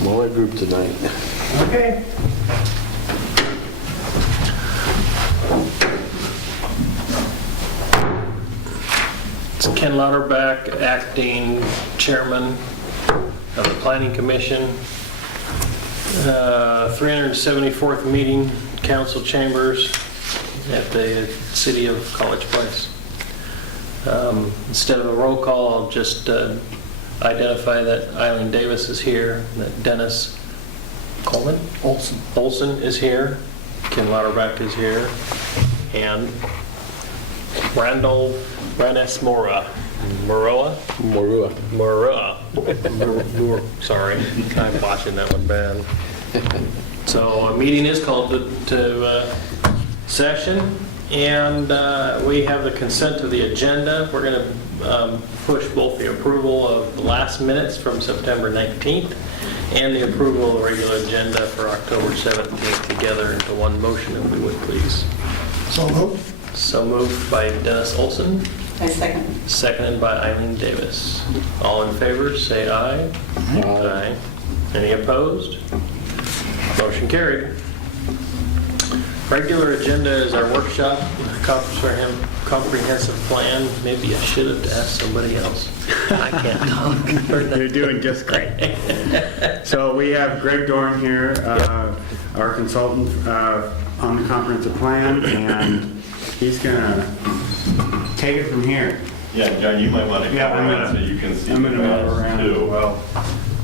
Smaller group tonight. Okay. It's Ken Lauterbach, acting chairman of the Planning Commission. 374th meeting, council chambers at the City of College Place. Instead of a roll call, I'll just identify that Eileen Davis is here, that Dennis Olson is here, Ken Lauterbach is here, and Randall Renes Moroa. Sorry, I'm watching that one bad. So a meeting is called to session, and we have the consent of the agenda. We're going to push both the approval of the last minutes from September 19th and the approval of the regular agenda for October 17th together into one motion, if we would please. So moved. So moved by Dennis Olson. I second. Seconded by Eileen Davis. All in favor, say aye. Aye. Any opposed? Motion carried. Regular agenda is our workshop, comprehensive plan. Maybe I should have asked somebody else. I can't talk. You're doing just great. So we have Greg Dorn here, our consultant on the comprehensive plan, and he's gonna take it from here. Yeah, John, you might want to come around so you can see I'm the gonna move maps around too. as well.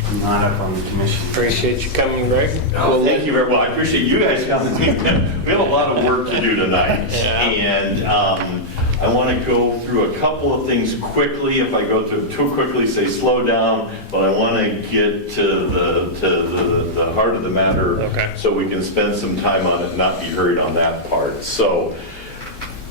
I'm not up on the commission. Appreciate you coming, Greg. Oh, thank you very much. I appreciate you guys coming. We have a lot of work to do tonight. Yeah. And I want to go through a couple of things quickly. If I go through too quickly, say slow down, but I want to get to the heart of the matter. Okay. So we can spend some time on it and not be hurried on that part. So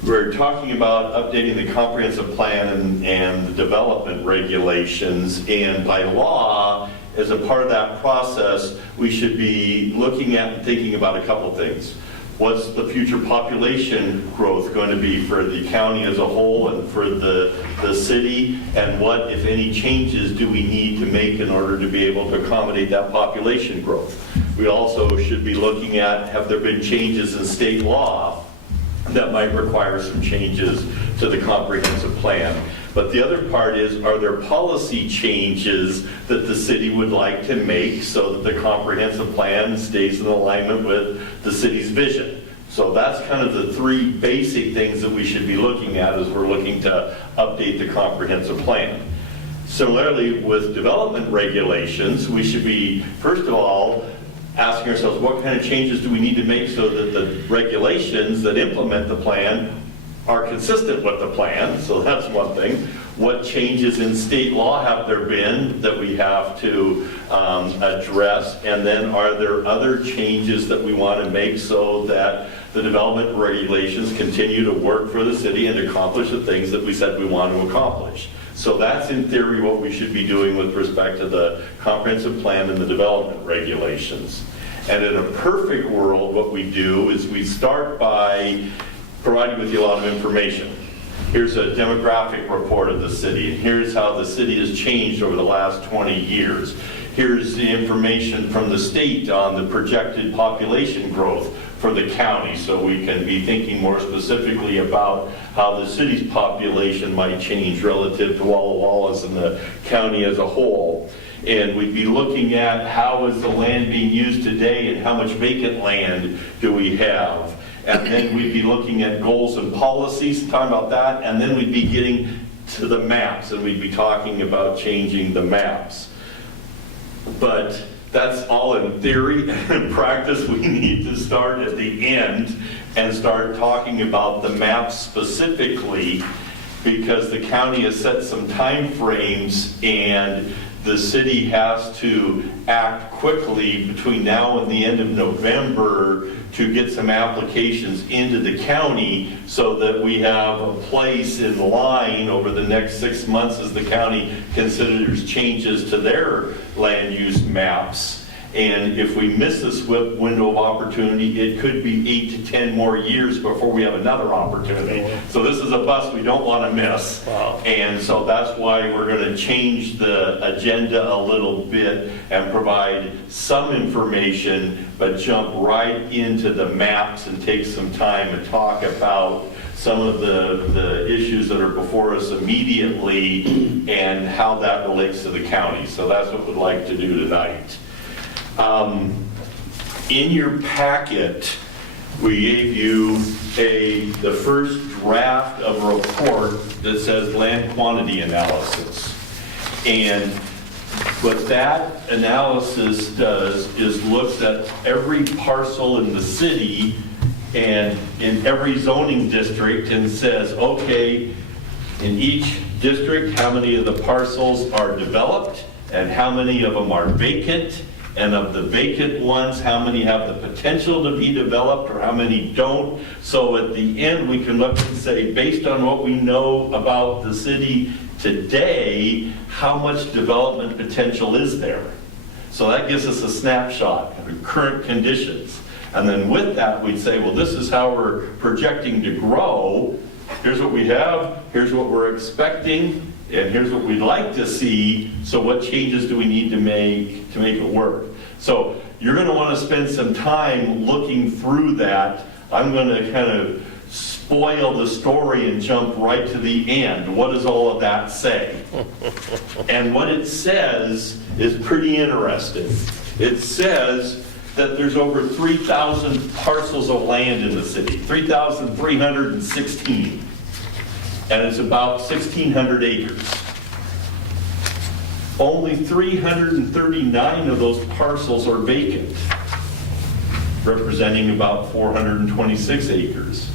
we're talking about updating the comprehensive plan and the development regulations, and by law, as a part of that process, we should be looking at and thinking about a couple things. What's the future population growth going to be for the county as a whole and for the city? And what, if any, changes do we need to make in order to be able to accommodate that population growth? We also should be looking at, have there been changes in state law that might require some changes to the comprehensive plan? But the other part is, are there policy changes that the city would like to make so that the comprehensive plan stays in alignment with the city's vision? So that's kind of the three basic things that we should be looking at as we're looking to update the comprehensive plan. Similarly, with development regulations, we should be, first of all, asking ourselves what kind of changes do we need to make so that the regulations that implement the plan are consistent with the plan. So that's one thing. What changes in state law have there been that we have to address? And then are there other changes that we want to make so that the development regulations continue to work for the city and accomplish the things that we said we want to accomplish? So that's in theory what we should be doing with respect to the comprehensive plan and the development regulations. And in a perfect world, what we do is we start by providing with you a lot of information. Here's a demographic report of the city, and here's how the city has changed over the last 20 years. Here's the information from the state on the projected population growth for the county, so we can be thinking more specifically about how the city's population might change relative to Walla Wallace and the county as a whole. And we'd be looking at how is the land being used today and how much vacant land do we have. And then we'd be looking at goals and policies, talking about that, and then we'd be getting to the maps, and we'd be talking about changing the maps. But that's all in theory. In practice, we need to start at the end and start talking about the maps specifically, because the county has set some time frames and the city has to act quickly between now and the end of November to get some applications into the county so that we have a place in line over the next 6 months as the county considers changes to their land use maps. And if we miss this window of opportunity, it could be 8 to 10 more years before we have another opportunity. So this is a bus we don't want to miss. Wow. And so that's why we're going to change the agenda a little bit and provide some information, but jump right into the maps and take some time and talk about some of the issues that are before us immediately and how that relates to the county. So that's what we'd like to do tonight. In your packet, we gave you the first draft of a report that says land quantity analysis. And what that analysis does is looks at every parcel in the city and in every zoning district and says, okay, in each district, how many of the parcels are developed and how many of them are vacant, and of the vacant ones, how many have the potential to be developed or how many don't. So at the end, we can look and say, based on what we know about the city today, how much development potential is there? So that gives us a snapshot of current conditions. And then with that, we'd say, well, this is how we're projecting to grow. Here's what we have, here's what we're expecting, and here's what we'd like to see. So what changes do we need to make it work? So you're going to want to spend some time looking through that. I'm going to kind of spoil the story and jump right to the end. What does all of that say? And what it says is pretty interesting. It says that there's over 3,000 parcels of land in the city, 3,316. And it's about 1,600 acres. Only 339 of those parcels are vacant, representing about 426 acres.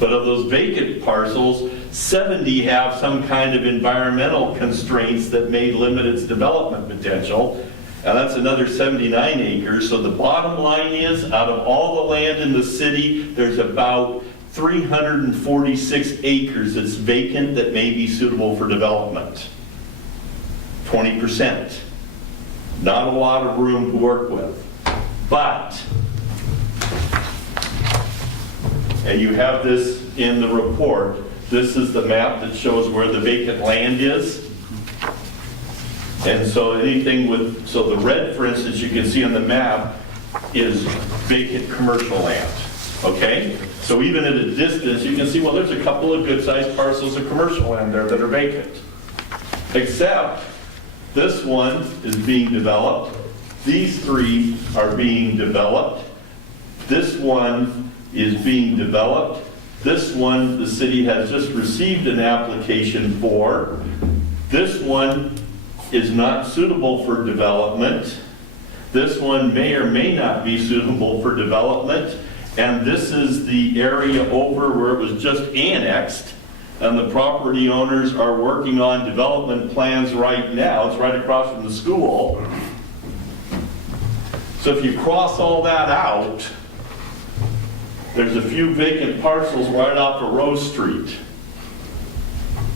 But of those vacant parcels, 70 have some kind of environmental constraints that may limit its development potential, and that's another 79 acres. So the bottom line is, out of all the land in the city, there's about 346 acres that's vacant that may be suitable for development. 20%. Not a lot of room to work with. But, and you have this in the report, this is the map that shows where the vacant land is. And so anything with, so the red, for instance, you can see on the map is vacant commercial land. Okay? So even at a distance, you can see, well, there's a couple of good-sized parcels of commercial land there that are vacant. Except this one is being developed. These three are being developed. This one is being developed. This one, the city has just received an application for. This one is not suitable for development. This one may or may not be suitable for development. And this is the area over where it was just annexed, and the property owners are working on development plans right now. It's right across from the school. So if you cross all that out, there's a few vacant parcels right off of Rose Street.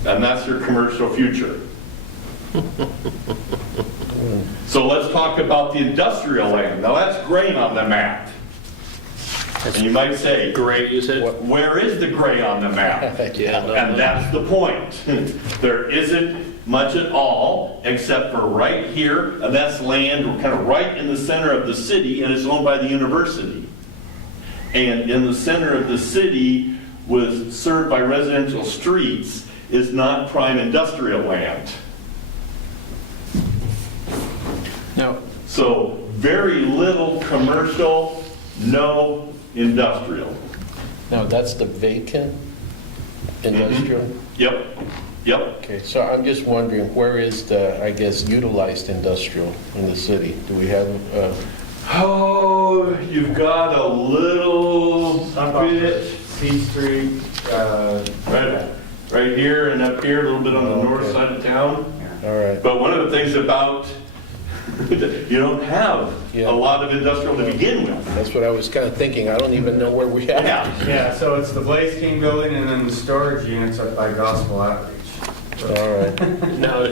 And that's their commercial future. So let's talk about the industrial land. Now that's gray on the map. And you might say, Gray, you said? where is the gray on the map? Yeah, no, And that's the point. There isn't much at all, except for right here, and that's land kind of right in the center of the city, and it's owned by the university. And in the center of the city, served by residential streets, is not prime industrial land. No. So very little commercial, no industrial. No, that's the vacant industrial? Yep, yep. Okay, so I'm just wondering, where is the, I guess, utilized industrial in the city? Do we have, Oh, you've got a little bit C Street, right here and up here, a little bit on the Oh, north okay. side of town. all right. But one of the things about, you don't have Yeah. a lot of industrial to begin with. That's what I was kind of thinking. I don't even know where we have. Yeah. yeah, so it's the Blaze King building and then the storage units up by Gospel Outreach. All right. No,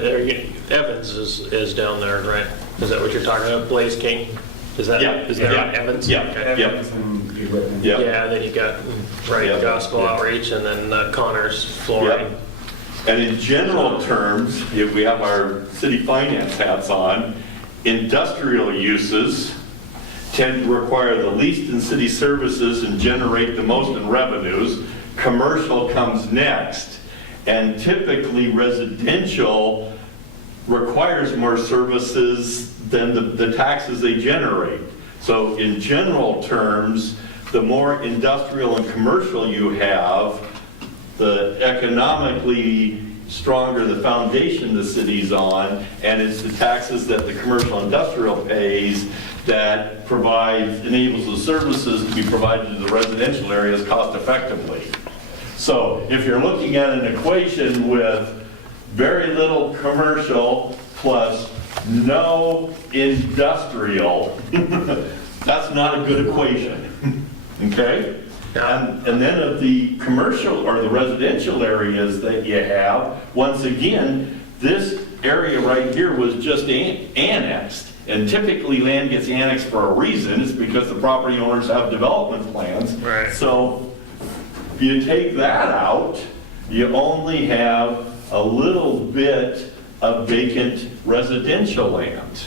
Evans is down there, right? Is that what you're talking about? Blaze King? Is that Evans? Yeah, Okay. yeah. Evans and Whitman. Yeah. Yeah, then you got, right, Yeah. Gospel Yeah. Outreach, and then Connors Flooring. Yep. And in general terms, if we have our city finance hats on, industrial uses tend to require the least in city services and generate the most in revenues. Commercial comes next, and typically residential requires more services than the taxes they generate. So in general terms, the more industrial and commercial you have, the economically stronger the foundation the city's on, and it's the taxes that the commercial industrial pays that enables the services to be provided to the residential areas cost effectively. So if you're looking at an equation with very little commercial plus no industrial, that's not a good equation, okay? And then of the commercial or the residential areas that you have, once again, this area right here was just annexed. And typically land gets annexed for a reason. It's because the property owners have development plans. Right. So if you take that out, you only have a little bit of vacant residential land.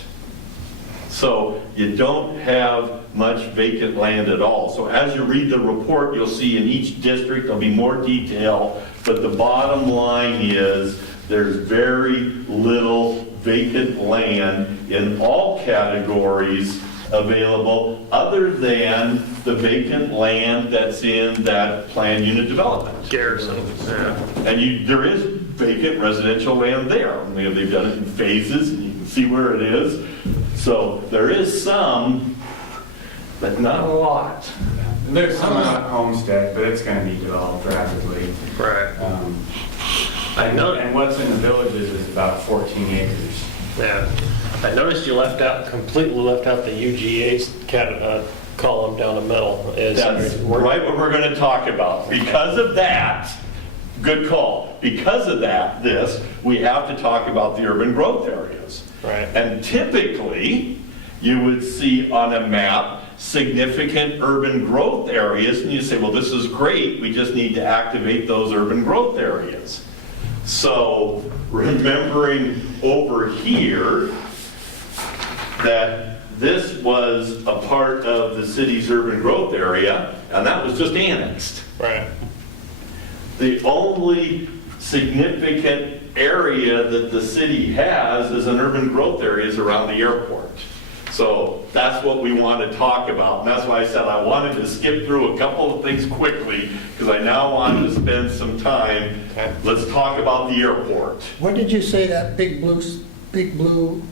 So you don't have much vacant land at all. So as you read the report, you'll see in each district there'll be more detail, but the bottom line is there's very little vacant land in all categories available other than the vacant land that's in that planned unit development. Garrison, yeah. And there is vacant residential land there. They've done it in phases, and you can see where it is. So there is some, but not a lot. There's some on Homestead, but it's going to be developed rapidly. Right. I know, And what's in the villages is about 14 acres. yeah. I noticed you completely left out the UGA column down the middle. That's right what we're going to talk about. Because of that, good call. Because of that, we have to talk about the urban growth areas. Right. And typically, you would see on a map significant urban growth areas, and you say, well, this is great, we just need to activate those urban growth areas. So remembering over here that this was a part of the city's urban growth area, and that was just annexed. Right. The only significant area that the city has is an urban growth areas around the airport. So that's what we want to talk about. And that's why I said I wanted to skip through a couple of things quickly, because I now want to spend some time. Okay. Let's talk about the airport. What did you say that big blue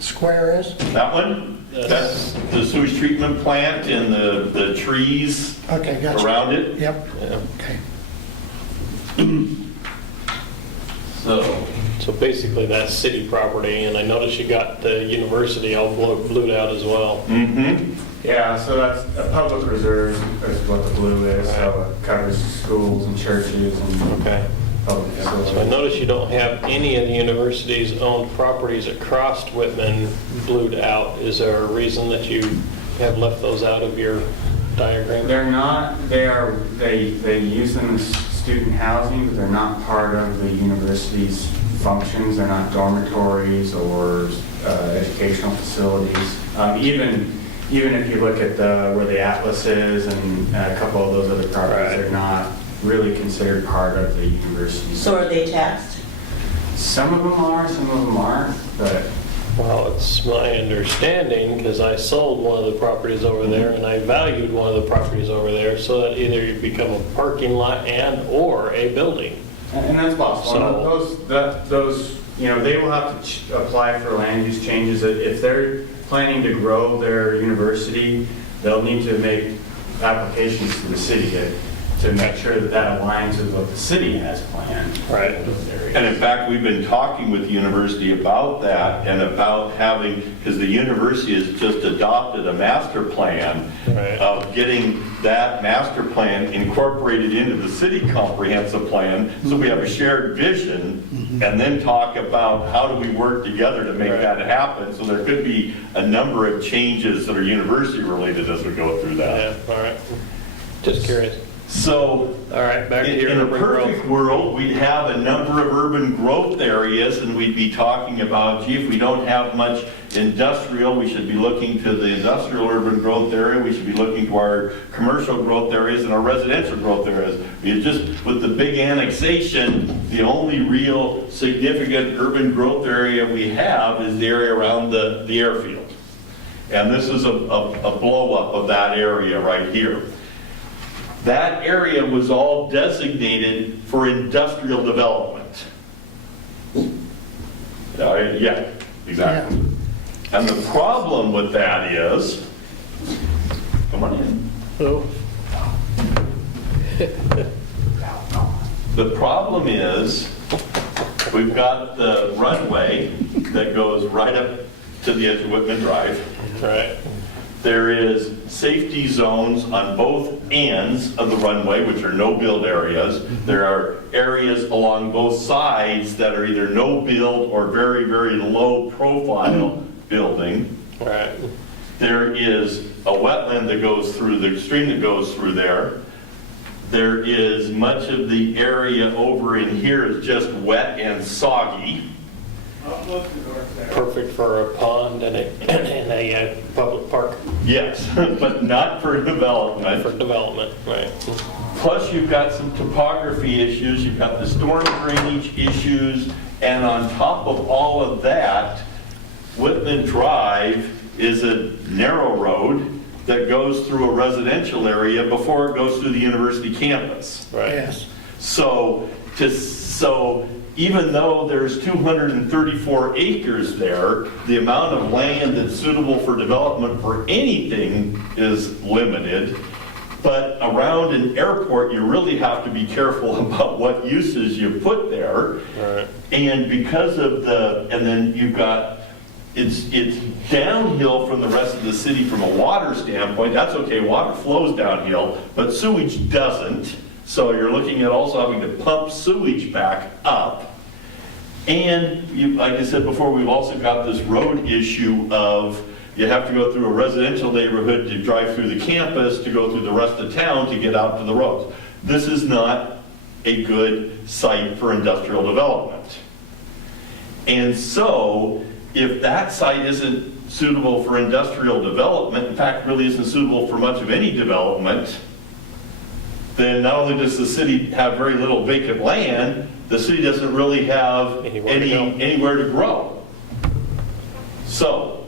square is? That one, that's the sewage treatment plant and the trees Okay, gotcha. around it. Yep, Yeah. okay. So basically that's city property, and I noticed you got the university all blued out as well. Mm-hmm. Yeah, so that's a public reserve is what the blue is. So it covers schools and churches and Okay. public So I facilities. noticed you don't have any of the university's owned properties across Whitman blued out. Is there a reason that you have left those out of your diagram? They're not, they use them as student housing, but they're not part of the university's functions. They're not dormitories or educational facilities. Even if you look at where the Atlas is and a couple of those other properties, Right. they're not really considered part of the university. So are they taxed? Some of them are, some of them aren't, but Well, it's my understanding, because I sold one of the properties over there, and I valued one of the properties over there, so that either you become a parking lot or a building. and that's possible. Those, they will have to apply for land use changes. If they're planning to grow their university, they'll need to make applications to the city to make sure that that aligns with what the city has planned. Right. in those areas. And in fact, we've been talking with the university about that and about having, because the university has just adopted a master plan Right. of getting that master plan incorporated into the city comprehensive plan, so we have a shared vision, and then talk about how do we work together to make Right. that happen. So there could be a number of changes that are university related as we go through that. Yeah, all right. Just curious. So All right, back to your in a urban growth. perfect world, we'd have a number of urban growth areas, and we'd be talking about, gee, if we don't have much industrial, we should be looking to the industrial urban growth area, we should be looking to our commercial growth areas and our residential growth areas. You just, with the big annexation, the only real significant urban growth area we have is the area around the airfield. And this is a blow up of that area right here. That area was all designated for industrial development. Yeah, exactly. And the problem with that is, come on in. Oh, The problem is, we've got the runway that goes right up to the edge of Whitman Drive. right. There is safety zones on both ends of the runway, which are no-build areas. There are areas along both sides that are either no-build or very, very low-profile building. Right. There is a wetland that goes through, the stream that goes through there. There is much of the area over in here is just wet and soggy. Perfect for a pond and a public park Yes, but not for development. for development, right. Plus, you've got some topography issues, you've got the storm drainage issues, and on top of all of that, Whitman Drive is a narrow road that goes through a residential area before it goes through the university campus. Right. Yes. So even though there's 234 acres there, the amount of land that's suitable for development for anything is limited. But around an airport, you really have to be careful about what uses you put there. Right. And because of and then you've got, it's downhill from the rest of the city from a water standpoint. That's okay, water flows downhill, but sewage doesn't. So you're looking at also having to pump sewage back up. And like I said before, we've also got this road issue of you have to go through a residential neighborhood to drive through the campus to go through the rest of town to get out to the roads. This is not a good site for industrial development. And so if that site isn't suitable for industrial development, in fact really isn't suitable for much of any development, then not only does the city have very little vacant land, the city doesn't really have anywhere to grow. So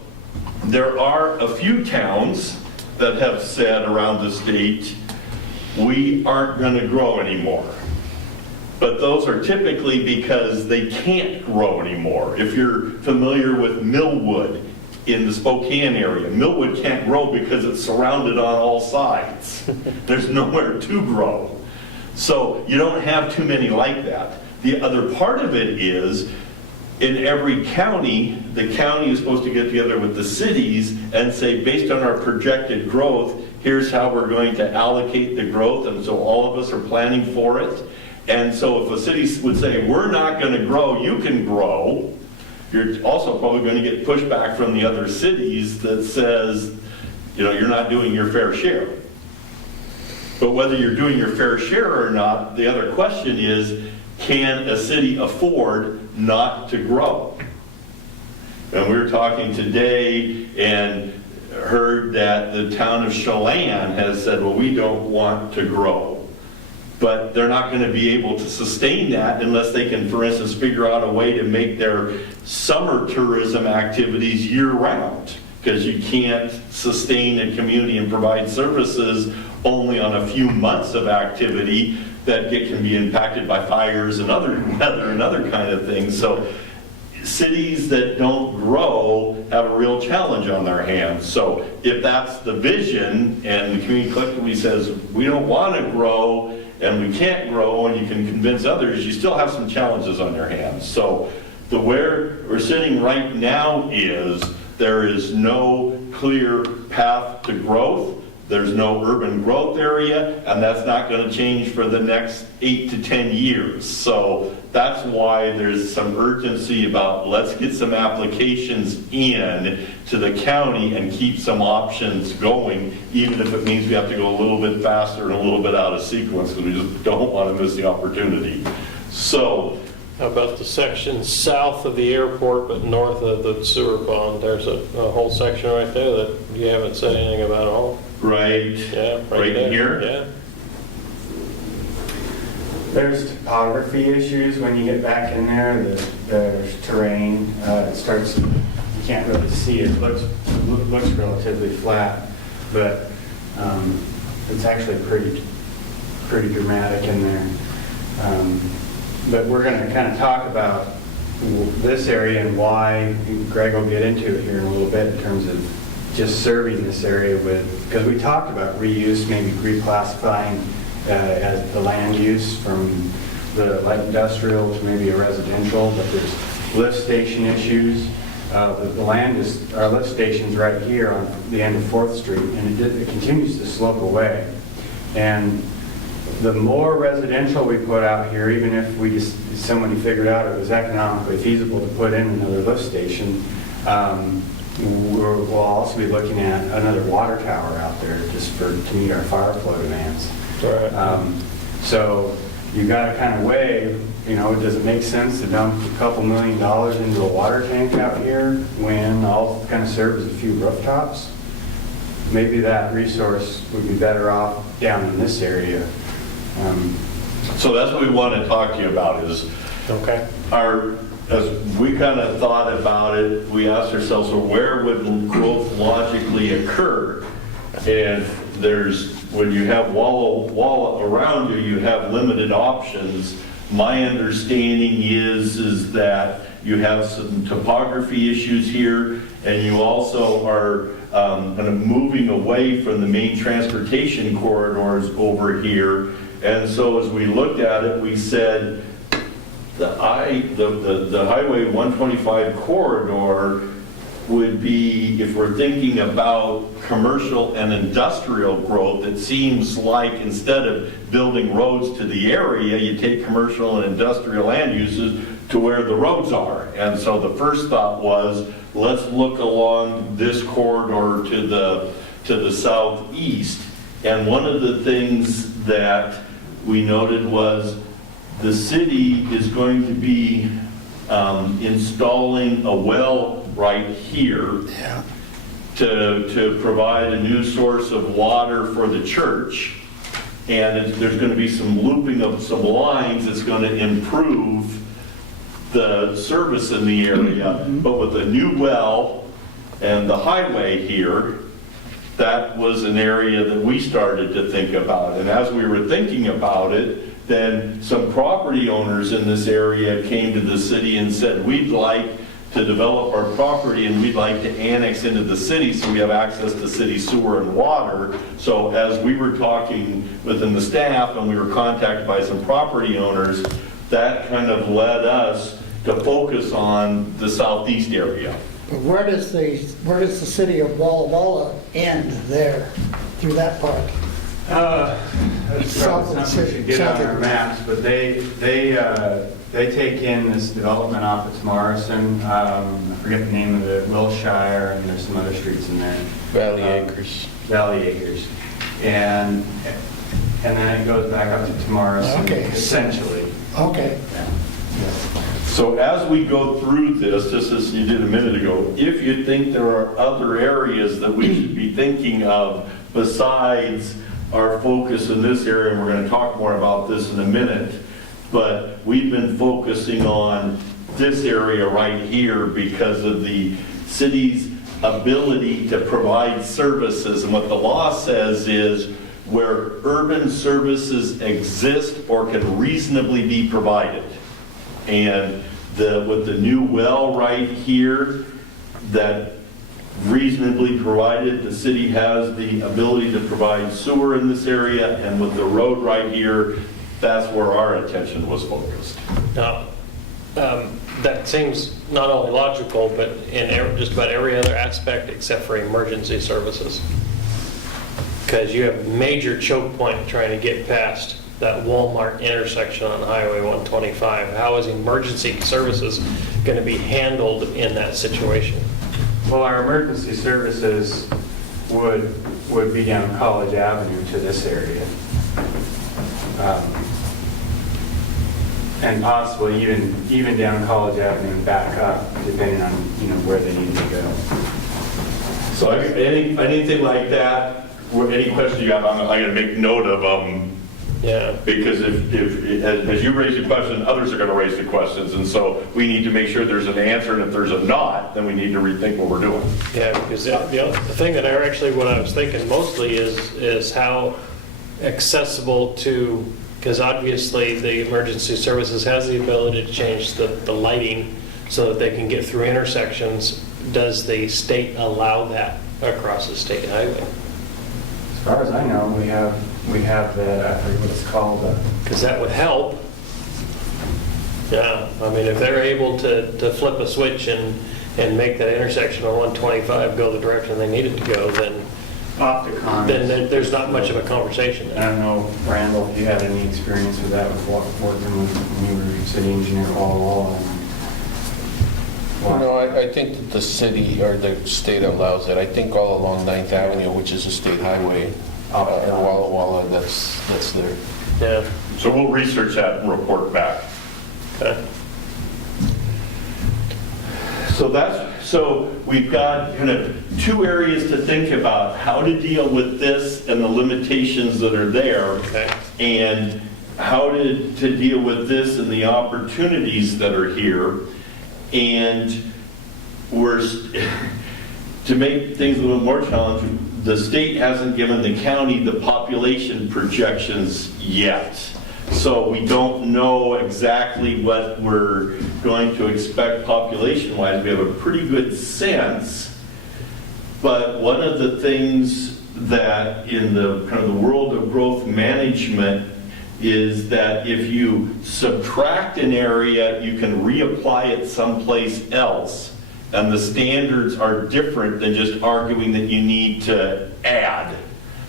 there are a few towns that have said around the state, we aren't going to grow anymore. But those are typically because they can't grow anymore. If you're familiar with Millwood in the Spokane area, Millwood can't grow because it's surrounded on all sides. There's nowhere to grow. So you don't have too many like that. The other part of it is, in every county, the county is supposed to get together with the cities and say, based on our projected growth, here's how we're going to allocate the growth, and so all of us are planning for it. And so if a city would say, we're not going to grow, you can grow, you're also probably going to get pushback from the other cities that says, you're not doing your fair share. But whether you're doing your fair share or not, the other question is, can a city afford not to grow? And we were talking today and heard that the town of Chelan has said, well, we don't want to grow. But they're not going to be able to sustain that unless they can, for instance, figure out a way to make their summer tourism activities year-round. Because you can't sustain a community and provide services only on a few months of activity that can be impacted by fires and other kind of things. So cities that don't grow have a real challenge on their hands. So if that's the vision and the community collectively says, we don't want to grow, and we can't grow, and you can convince others, you still have some challenges on your hands. So the where we're sitting right now is there is no clear path to growth. There's no urban growth area, and that's not going to change for the next 8 to 10 years. So that's why there's some urgency about let's get some applications in to the county and keep some options going, even if it means we have to go a little bit faster and a little bit out of sequence, because we just don't want to miss the opportunity. So How about the section south of the airport but north of the sewer pond? There's a whole section right there that you haven't said anything about at all. right, Yeah, right there. here. Yeah. There's topography issues when you get back in there. There's terrain. It starts, you can't really see it. It looks relatively flat, but it's actually pretty dramatic in there. But we're going to kind of talk about this area and why. Greg will get into it here in a little bit in terms of just serving this area with, because we talked about reuse, maybe reclassifying as the land use from the light industrial to maybe a residential, but there's lift station issues. The land is, our lift station's right here on the end of 4th Street, and it continues to slope away. And the more residential we put out here, even if we just, somebody figured out it was economically feasible to put in another lift station, we'll also be looking at another water tower out there just to meet our fire flow demands. Right. So you got to kind of weigh, does it make sense to dump a couple $1 million into a water tank out here when all kind of serves as a few rooftops? Maybe that resource would be better off down in this area. So that's what we want to talk to you about is Okay. as we kind of thought about it, we asked ourselves, well, where would growth logically occur? And when you have wall around you, you have limited options. My understanding is that you have some topography issues here, and you also are kind of moving away from the main transportation corridors over here. And so as we looked at it, we said the Highway 125 corridor would be, if we're thinking about commercial and industrial growth, it seems like instead of building roads to the area, you take commercial and industrial land uses to where the roads are. And so the first thought was, let's look along this corridor to the southeast. And one of the things that we noted was the city is going to be installing a well right here to provide a new source of water for the church. And there's going to be some looping of some lines that's going to improve the service in the area. But with a new well and the highway here, that was an area that we started to think about. And as we were thinking about it, then some property owners in this area came to the city and said, we'd like to develop our property and we'd like to annex into the city so we have access to city sewer and water. So as we were talking within the staff and we were contacted by some property owners, that kind of led us to focus on the southeast area. But where does the city of Walla Walla end there, through that part? That's South probably of the something we city. should get South on of our the- maps, but they take in this development off at Morrison. I forget the name of it, Wilshire, and there's some other streets in there. Valley Acres. Valley Acres. And then it goes back up to Morrison, Okay. essentially. Okay. Yeah. So as we go through this, just as you did a minute ago, if you think there are other areas that we should be thinking of besides our focus in this area, and we're going to talk more about this in a minute, but we've been focusing on this area right here because of the city's ability to provide services. And what the law says is where urban services exist or can reasonably be provided. And with the new well right here that reasonably provided, the city has the ability to provide sewer in this area, and with the road right here, that's where our attention was focused. Now, that seems not only logical, but in just about every other aspect except for emergency services. Because you have major choke point trying to get past that Walmart intersection on Highway 125. How is emergency services going to be handled in that situation? Well, our emergency services would be down College Avenue to this area. And possibly even down College Avenue and back up, depending on, where they need to go. So anything like that, any questions you got, I'm going to make note of them. Yeah. Because as you raise the question, others are going to raise the questions. And so we need to make sure there's an answer. And if there's a not, then we need to rethink what we're doing. Yeah, because the thing that what I was thinking mostly is how accessible to, because obviously the emergency services has the ability to change the lighting so that they can get through intersections. Does the state allow that across the state highway? As far as I know, we have the, I forget what it's called. Because that would help. Yeah, I mean, if they're able to flip a switch and make that intersection on 125 go the direction they need it to go, then Opticon. then there's not much of a conversation I there. don't know, Randall, if you had any experience with that, with working with, when you were city engineer at Walla Walla. No, I think that the city or the state allows it. I think all along 9th Avenue, which is a state highway, Walla Walla, that's there. Yeah. So we'll research that and report back. Okay. So we've got kind of two areas to think about: how to deal with this and the limitations that are there, Okay. and how to deal with this and the opportunities that are here. And to make things a little more challenging, the state hasn't given the county the population projections yet. So we don't know exactly what we're going to expect population-wise. We have a pretty good sense. But one of the things that in the kind of the world of growth management is that if you subtract an area, you can reapply it someplace else. And the standards are different than just arguing that you need to add.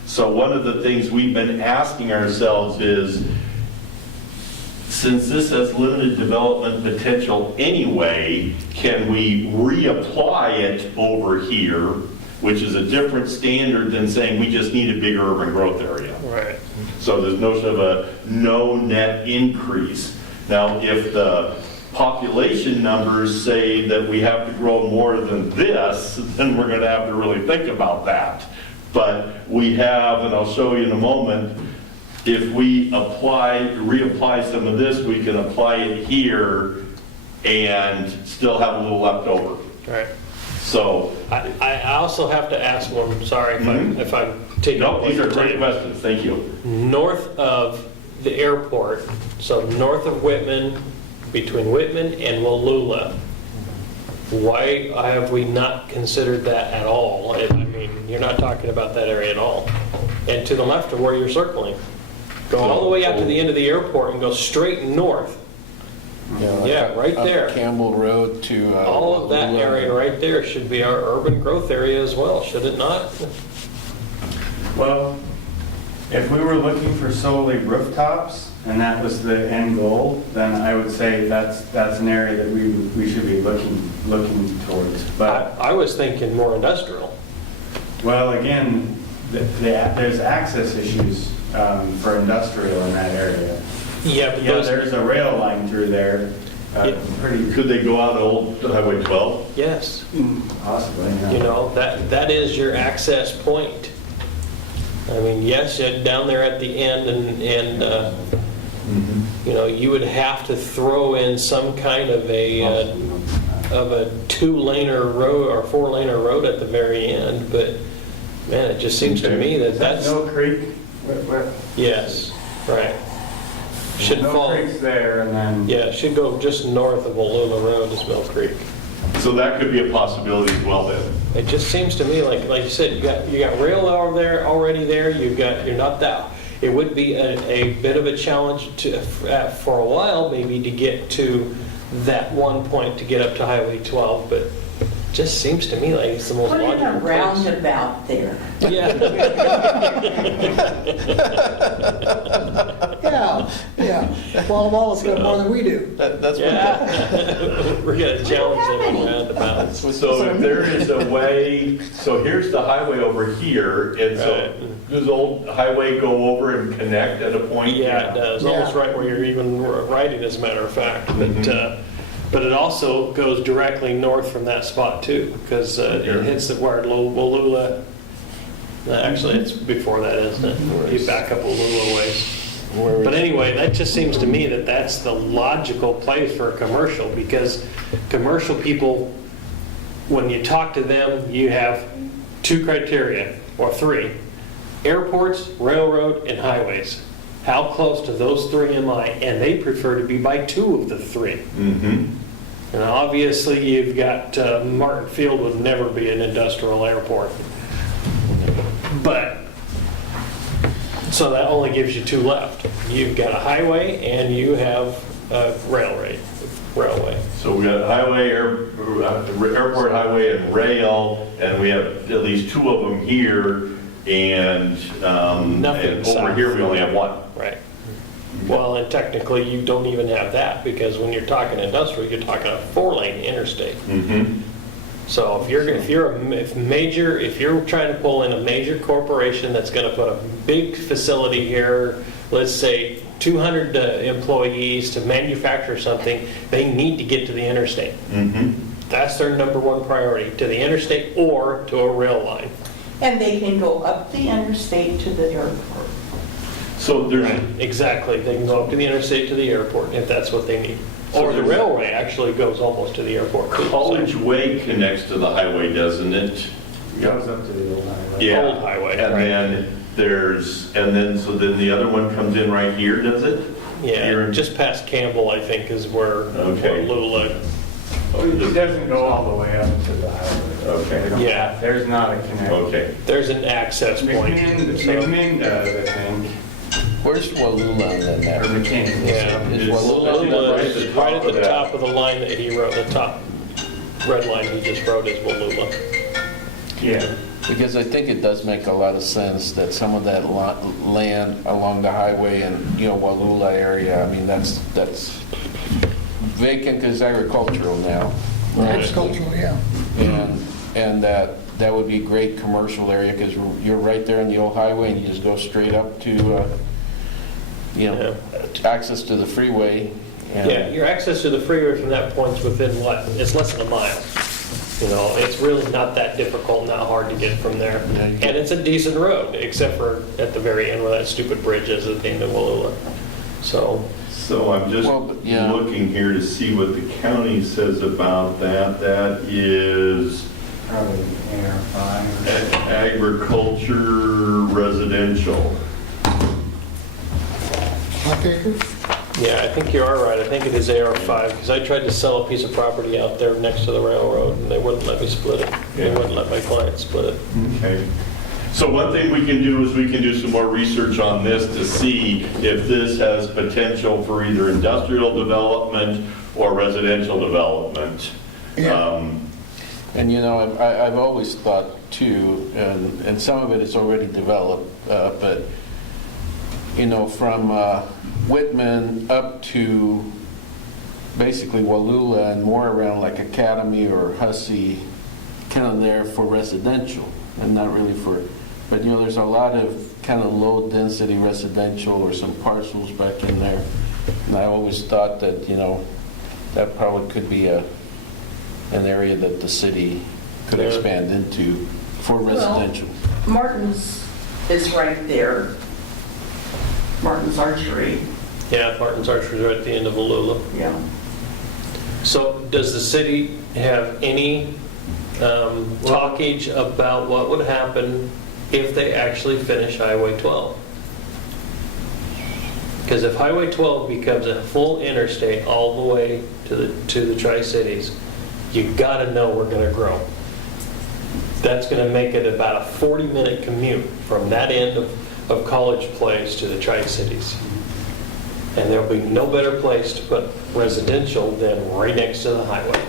So one of the things we've been asking ourselves is, since this has limited development potential anyway, can we reapply it over here, which is a different standard than saying we just need a bigger urban growth area. Right. So there's notion of a no net increase. Now, if the population numbers say that we have to grow more than this, then we're going to have to really think about that. But we have, and I'll show you in a moment, if we reapply some of this, we can apply it here and still have a little left over. Right. So, I also have to ask one, sorry if I'm taking no, up these are your great time. questions, thank you. North of the airport, so north of Whitman, between Whitman and Wallula, why have we not considered that at all? I mean, you're not talking about that area at all. And to the left of where you're circling. Go all the way out to the end of the airport and go straight north. Yeah, right up there. Campbell Road to... All of that area right there should be our urban growth area as well, should it not? Well, if we were looking for solely rooftops, and that was the end goal, then I would say that's an area that we should be looking towards. But I was thinking more industrial. well, again, there's access issues for industrial in that area. Yeah, but Yeah, those, there's a rail line through there. Yeah. Pretty Could they go out Old Highway 12? yes, possibly. Yeah. you know, that is your access point. I mean, yes, down there at the end and you know, you would have to throw in some kind of a two-laner road or four-laner road at the very end, but man, it just seems to me that that's, Mill Creek. Where? yes, right. Should Mill fall, Creek's there, and then yeah, it should go just north of Wallula Road is Mill Creek. So that could be a possibility as well then. It just seems to me like you said, you got rail over there already there. You're not that. It would be a bit of a challenge for a while, maybe, to get to that one point to get up to Highway 12, but it just seems to me like it's the most Put in logical a place. roundabout there. Yeah. Yeah. Walla Walla's got more than we do. That's what, Yeah. We're gonna challenge them on roundabouts. So if there is a way, so here's the highway over here, and so Right. does old highway go over and connect at a point? Yeah, it does, almost right where you're even riding, as a matter of fact. But it also goes directly north from that spot too, because it hits the where Wallula. Actually, it's before that, isn't it? You back up Wallula ways. But anyway, that just seems to me that that's the logical place for a commercial, because commercial people, when you talk to them, you have 2 criteria, or 3. Airports, railroad, and highways. How close to those 3 am I? And they prefer to be by 2 of the 3. Mm-hmm. And obviously, you've got Martin Field would never be an industrial airport. But, so that only gives you 2 left. You've got a highway and you have a railway. So we got highway, airport, highway, and rail, and we have at least 2 of them here, and Nothing and over south. here, we only have 1. Right. Well, and technically, you don't even have that, because when you're talking industrial, you're talking a 4-lane interstate. Mm-hmm. So if you're trying to pull in a major corporation that's going to put a big facility here, let's say 200 employees to manufacture something, they need to get to the interstate. Mm-hmm. That's their number 1 priority, to the interstate or to a rail line. And they can go up the interstate to the airport. So there's, Exactly. They can go up to the interstate to the airport if that's what they need. So Or the there's- railway actually goes almost to the airport too. College Way connects to the highway, doesn't it? Goes up to the old highway. Yeah. Old highway, And right. so then the other one comes in right here, does it? Yeah, Here in- just past Campbell, I think, is where Okay. Lula. It doesn't go all the way up to the highway. Okay. They don't Yeah. have- There's not a connection. Okay. There's an access point. McMinn does, I think, where's Wallula on that or map? McKinney. Yeah. Is It's- Wallula Lula right is at the right top at of the that. top of the line that he wrote, the top red line he just wrote is Wallula. Yeah. Because I think it does make a lot of sense that some of that land along the highway and, Wallula area, I mean, that's vacant because agricultural now. Agricultural, yeah. And that would be a great commercial area because you're right there on the old highway and you just go straight up to, access to the freeway. and- Yeah, your access to the freeway from that point's within what? It's less than a mile. It's really not that difficult, not hard to get from there. Yeah, you get- And it's a decent road, except for at the very end where that stupid bridge is at the end of Wallula. So, So I'm just Well, but, yeah. looking here to see what the county says about that. That is Probably AR5. agriculture residential. Half acre? yeah, I think you are right. I think it is AR5, because I tried to sell a piece of property out there next to the railroad, and they wouldn't let me split it. They Yeah. wouldn't let my client split it. Okay. So one thing we can do is we can do some more research on this to see if this has potential for either industrial development or residential development. Yeah. And I've always thought too, and some of it is already developed, but, from Whitman up to basically Wallula and more around like Academy or Hussey, kind of there for residential and not really for, but there's a lot of kind of low density residential or some parcels back in there. And I always thought that, that probably could be an area that the city could Yeah. expand into for residential. Martin's is right there. Martin's Archery, Yeah, Martin's Archery is right at the end of Wallula. yeah. So does the city have any talkage about what would happen if they actually finish Highway 12? Because if Highway 12 becomes a full interstate all the way to the Tri-Cities, you gotta know we're gonna grow. That's gonna make it about a 40-minute commute from that end of of College Place to the Tri-Cities. And there'll be no better place to put residential than right next to the highway.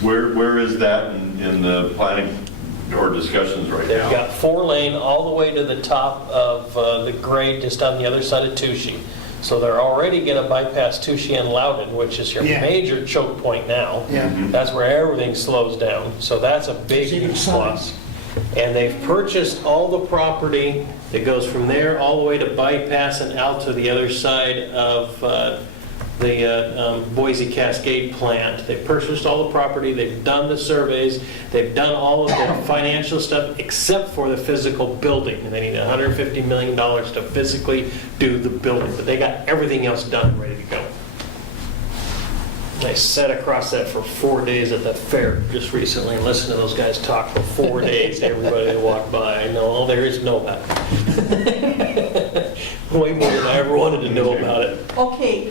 Where is that in the planning or discussions right They've now? got 4-lane all the way to the top of the grade just on the other side of Touchy. So they're already going to bypass Touchy and Loudon, which is your Yeah. major choke point now. Yeah. That's where everything slows down. So that's a big Even plus. And they've purchased all the property that goes from there all the way to bypass and out to the other side of the Boise Cascade plant. They've purchased all the property, they've done the surveys, they've done all of the financial stuff except for the physical building. And they need $150 million to physically do the building, but they got everything else done and ready to go. I sat across that for 4 days at the fair just recently and listened to those guys talk for 4 days to everybody that walked by. I know all there is to know about it. Way more than I ever wanted to know about it. Okay,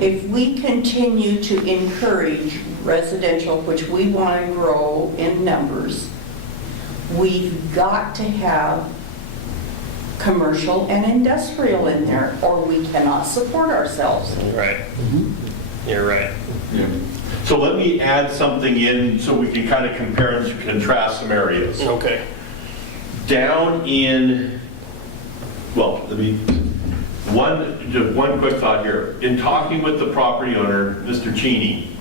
if we continue to encourage residential, which we want to grow in numbers, we've got to have commercial and industrial in there, or we cannot support ourselves. Right. You're right. Yeah. So let me add something in so we can kind of compare and contrast some areas. Okay. Down in, well, just one quick thought here. In talking with the property owner, Mr. Cheney,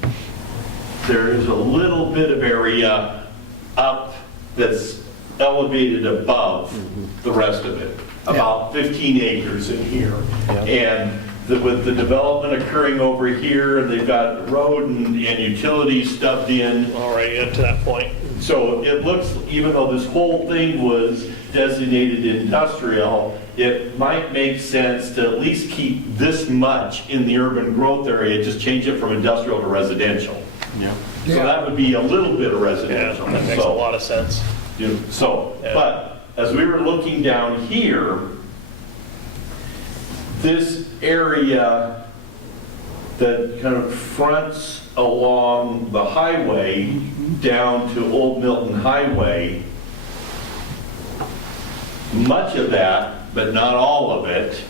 there is a little bit of area up that's elevated above the rest of it, about 15 acres in here. And with the development occurring over here, and they've got road and utilities stubbed in. All right, up to that point. So it looks, even though this whole thing was designated industrial, it might make sense to at least keep this much in the urban growth area, just change it from industrial to residential. Yeah. So that would be a little bit of Yeah, residential. that makes a lot of sense. But as we were looking down here, this area that kind of fronts along the highway down to Old Milton Highway, much of that, but not all of it,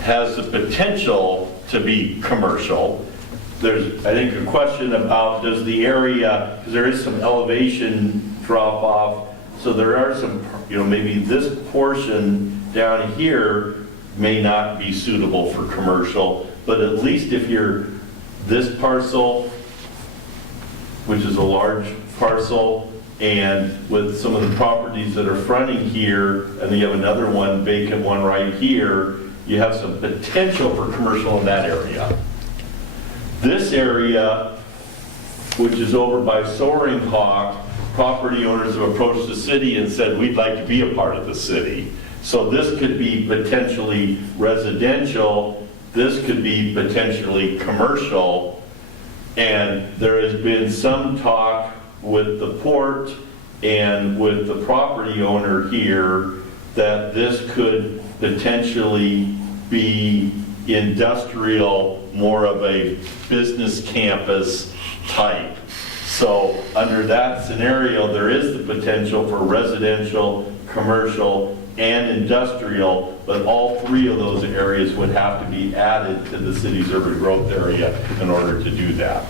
has the potential to be commercial. There's, I think, a question about does the area, because there is some elevation drop off, so there are some, maybe this portion down here may not be suitable for commercial, but at least if you're this parcel, which is a large parcel, and with some of the properties that are fronting here, and then you have another one, vacant one right here, you have some potential for commercial in that area. This area, which is over by Soaring Hawk, property owners have approached the city and said, we'd like to be a part of the city. So this could be potentially residential, this could be potentially commercial, and there has been some talk with the port and with the property owner here that this could potentially be industrial, more of a business campus type. So under that scenario, there is the potential for residential, commercial, and industrial, but all three of those areas would have to be added to the city's urban growth area in order to do that.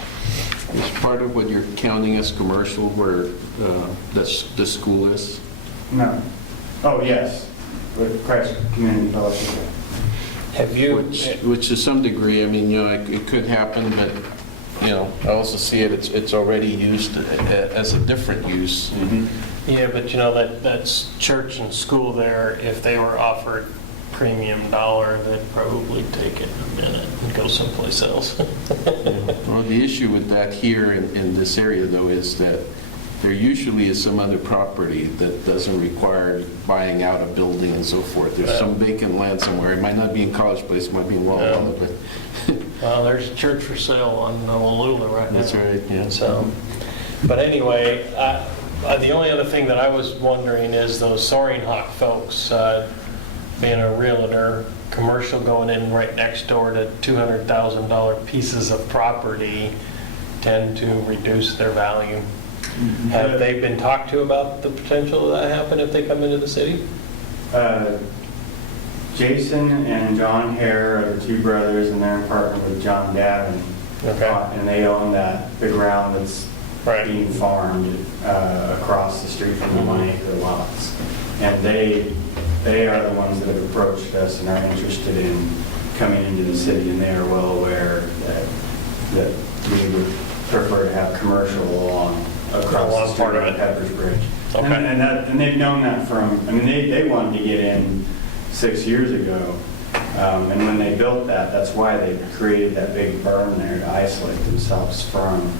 Is part of what you're counting as commercial where the school is? No. Oh, yes. With Christ Community Fellowship. Have you? Which to some degree, I mean, it could happen, but, I also see it's already used as a different use. Yeah, but that's church and school there. If they were offered premium dollar, they'd probably take it in a minute and go someplace else. Well, the issue with that here in this area, though, is that there usually is some other property that doesn't require buying out a building and so forth. There's some vacant land somewhere. It might not be in College Place, it might be in Walla Walla, but... Well, there's a church for sale on Wallula right now. That's right, yeah. So, but anyway, the only other thing that I was wondering is those Soaring Hawk folks, being a realtor, commercial going in right next door to $200,000 pieces of property tend to reduce their value. Have they been talked to about the potential of that happen if they come into the city? Jason and John Hare are the two brothers, and they're partnered with John Davin. Okay. And they own the ground that's Right. being farmed across the street from the 1-acre lots. And they are the ones that have approached us and are interested in coming into the city, and they are well aware that we would prefer to have commercial across the street part of on it. Pepper's Bridge. Okay. And they've known that they wanted to get in 6 years ago. And when they built that, that's why they created that big berm there to isolate themselves from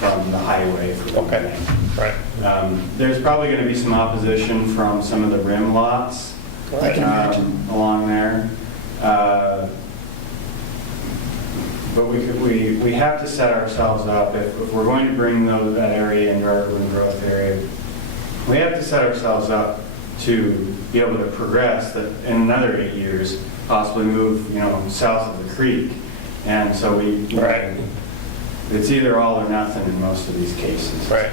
the highway. For one Okay. thing. Right. There's probably going to be some opposition from some of the rim lots I can imagine. along there. But we have to set ourselves up, if we're going to bring that area into our urban growth area, we have to set ourselves up to be able to progress that in another 8 years, possibly move, south of the creek. And so Right. it's either all or nothing in most of these cases. Right.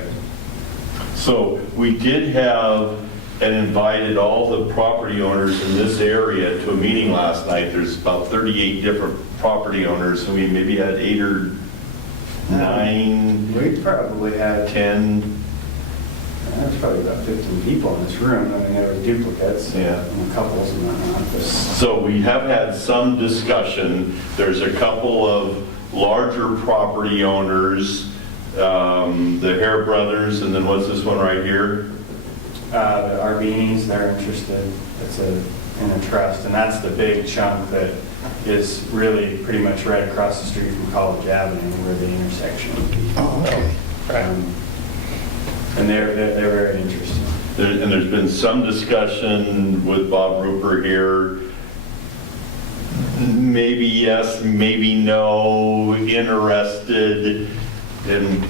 So we did have and invited all the property owners in this area to a meeting last night. There's about 38 different property owners, and we maybe had 8 or 9, We probably had 10. There's probably about 15 people in this room. I mean, there were duplicates, Yeah. and couples and whatnot. But So we have had some discussion. There's a couple of larger property owners, the Hare brothers, and then what's this one right here? the Arbeenies, they're interested. It's in a trust, and that's the big chunk that is really pretty much right across the street from College Avenue, where the intersection would be. Oh, okay. And they're very interested. And there's been some discussion with Bob Rupert here. Maybe yes, maybe no, interested. And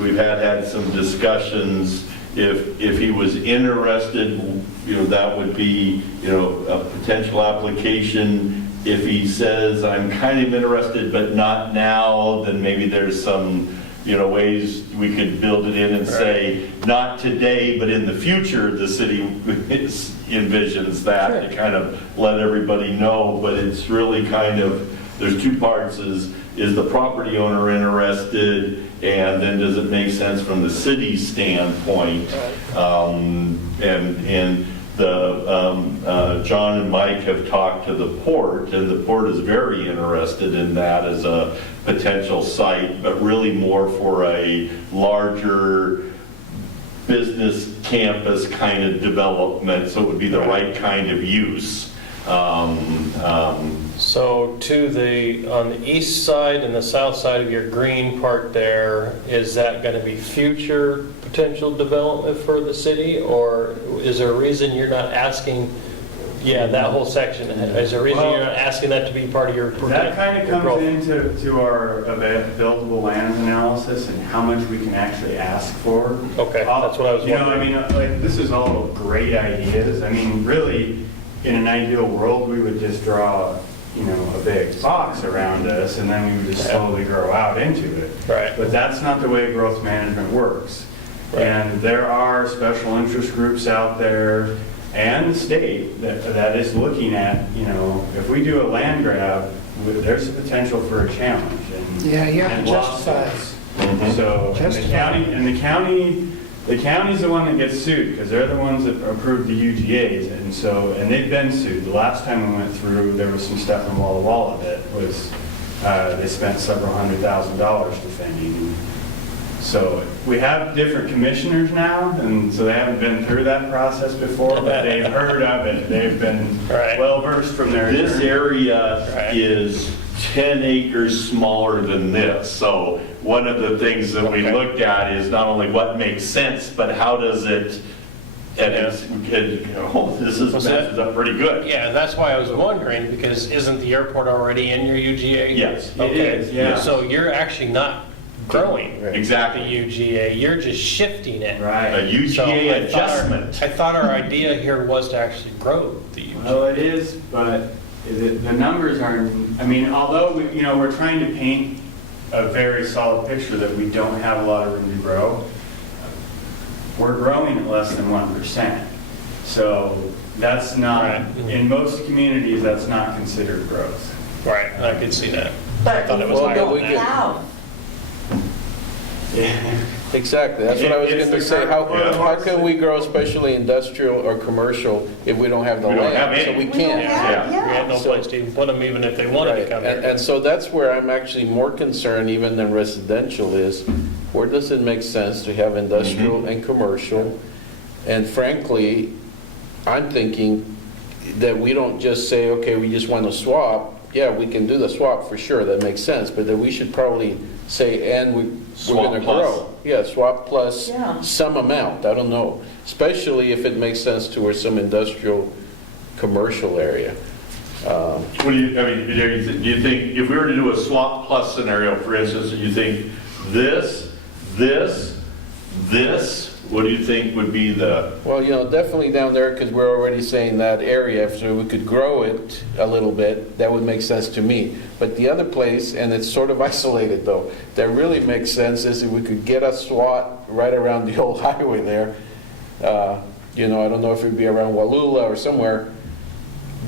we've had some discussions. If he was interested, that would be, a potential application. If he says, I'm kind of interested, but not now, then maybe there's some, ways we could build it in and say, not today, but in the future, the city envisions that to kind of let everybody know. But it's really kind of, there's two parts, is the property owner interested, and then does it make sense from the city's standpoint? And John and Mike have talked to the port, and the port is very interested in that as a potential site, but really more for a larger business campus kind of development, so it would be the right kind of use. So on the east side and the south side of your green part there, is that going to be future potential development for the city? Or is there a reason you're not asking, that whole section, is there a reason you're not asking that to be part of your That kind of growth? comes into our buildable lands analysis and how much we can actually ask for. Okay, that's what I was wondering. This is all great ideas. I mean, really, in an ideal world, we would just draw, a big box around us, and then we would just slowly grow out into it. Right. But that's not the way growth management works. Right. And there are special interest groups out there, and the state that is looking at, if we do a land grab, there's a potential for a challenge. Yeah, you have and to justify it. lawsuits. So, the county's the one that gets sued, because they're the ones that approve the UGAs, and they've been sued. The last time we went through, there was some stuff in Walla Walla that was, they spent several $100,000 defending. So we have different commissioners now, and so they haven't been through that process before, but they've heard of it. They've been well versed from their This attorney. area is 10 acres smaller than this. So one of the things that we looked at is not only what makes sense, but how does it, this matches up pretty good. Yeah, that's why I was wondering, because isn't the airport already in your UGA? Yes. It is, yeah. So you're actually not growing the Exactly. UGA, you're just shifting it. A Right. UGA adjustment. I thought our idea here was to actually grow the UGA. Well, it is, but the numbers aren't, although we're trying to paint a very solid picture that we don't have a lot of room to grow. We're growing at less than 1%. So that's not, Right. in most communities, that's not considered growth. Right, I could see that. I But thought it if was we higher don't than that. have, Exactly, that's what I was It's going to the say. current- How can we grow especially industrial or commercial if we don't have the We don't have land? So any. we we don't can't. have, We had no yeah. place to even put them, even if they wanted to Right, come and here. so that's where I'm actually more concerned even than residential is, where does it make sense to have industrial and commercial? And frankly, I'm thinking that we don't just say, okay, we just want to swap. Yeah, we can do the swap for sure, that makes sense, but then we should probably say, and we're Swap going to plus. grow. Yeah, swap plus Yeah. some amount, I don't know, especially if it makes sense towards some industrial, commercial area. What do you, I mean, do you think, if we were to do a swap plus scenario, for instance, do you think this, what do you think would be the, Well, definitely down there, because we're already saying that area, if we could grow it a little bit, that would make sense to me. But the other place, and it's sort of isolated though, that really makes sense is if we could get a SWAT right around the old highway there. I don't know if it'd be around Wallula or somewhere,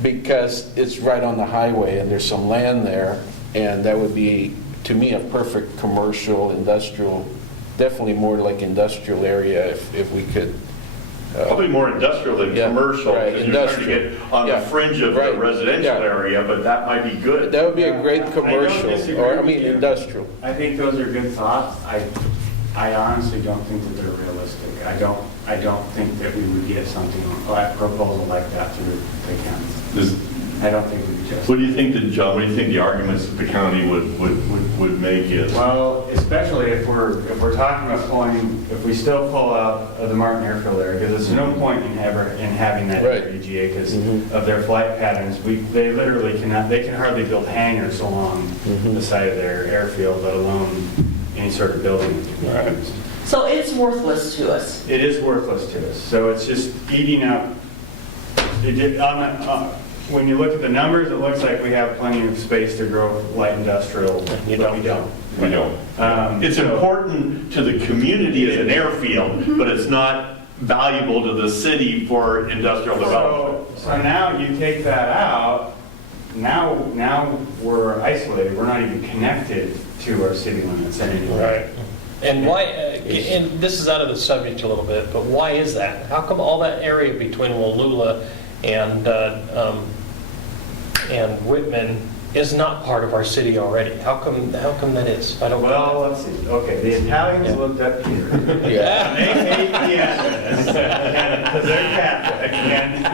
because it's right on the highway and there's some land there, and that would be, to me, a perfect commercial, industrial, definitely more like industrial area if we could. probably more industrial than Yeah, commercial, right, because you're trying to industrial. get on the Yeah, fringe of the right, residential yeah. area, but that might be good. That would be a great I don't commercial, disagree or I with mean you. industrial. I think those are good thoughts. I honestly don't think that they're realistic. I don't think that we would get something, a proposal like that through the county. Does- I don't think we could just. What do you think, John, what do you think the arguments that the county would make is? Well, especially if we're talking about pulling, if we still pull out of the Martin Airfield area, because there's no point in having that Right. area, GA, because Mhm. of their flight patterns. They literally cannot, they can hardly build hangars along the side of their airfield, let alone any sort of building. Right. So it's worthless to us. It is worthless to us, so it's just eating up. When you look at the numbers, it looks like we have plenty of space to grow light industrial, but we don't. We don't. It's so- important to the community as an airfield, but it's not valuable to the city for industrial development. So now you take that out, now we're isolated, we're not even connected to our city limits anymore. Right. And why, and this is out of the subject a little bit, but why is that? How come all that area between Wallula and Whitman is not part of our city already? How come that is? I don't Well, know. let's see, okay, the Italians Yeah. looked up here. Yeah. They hate the Edmonds, because they're Catholic, and,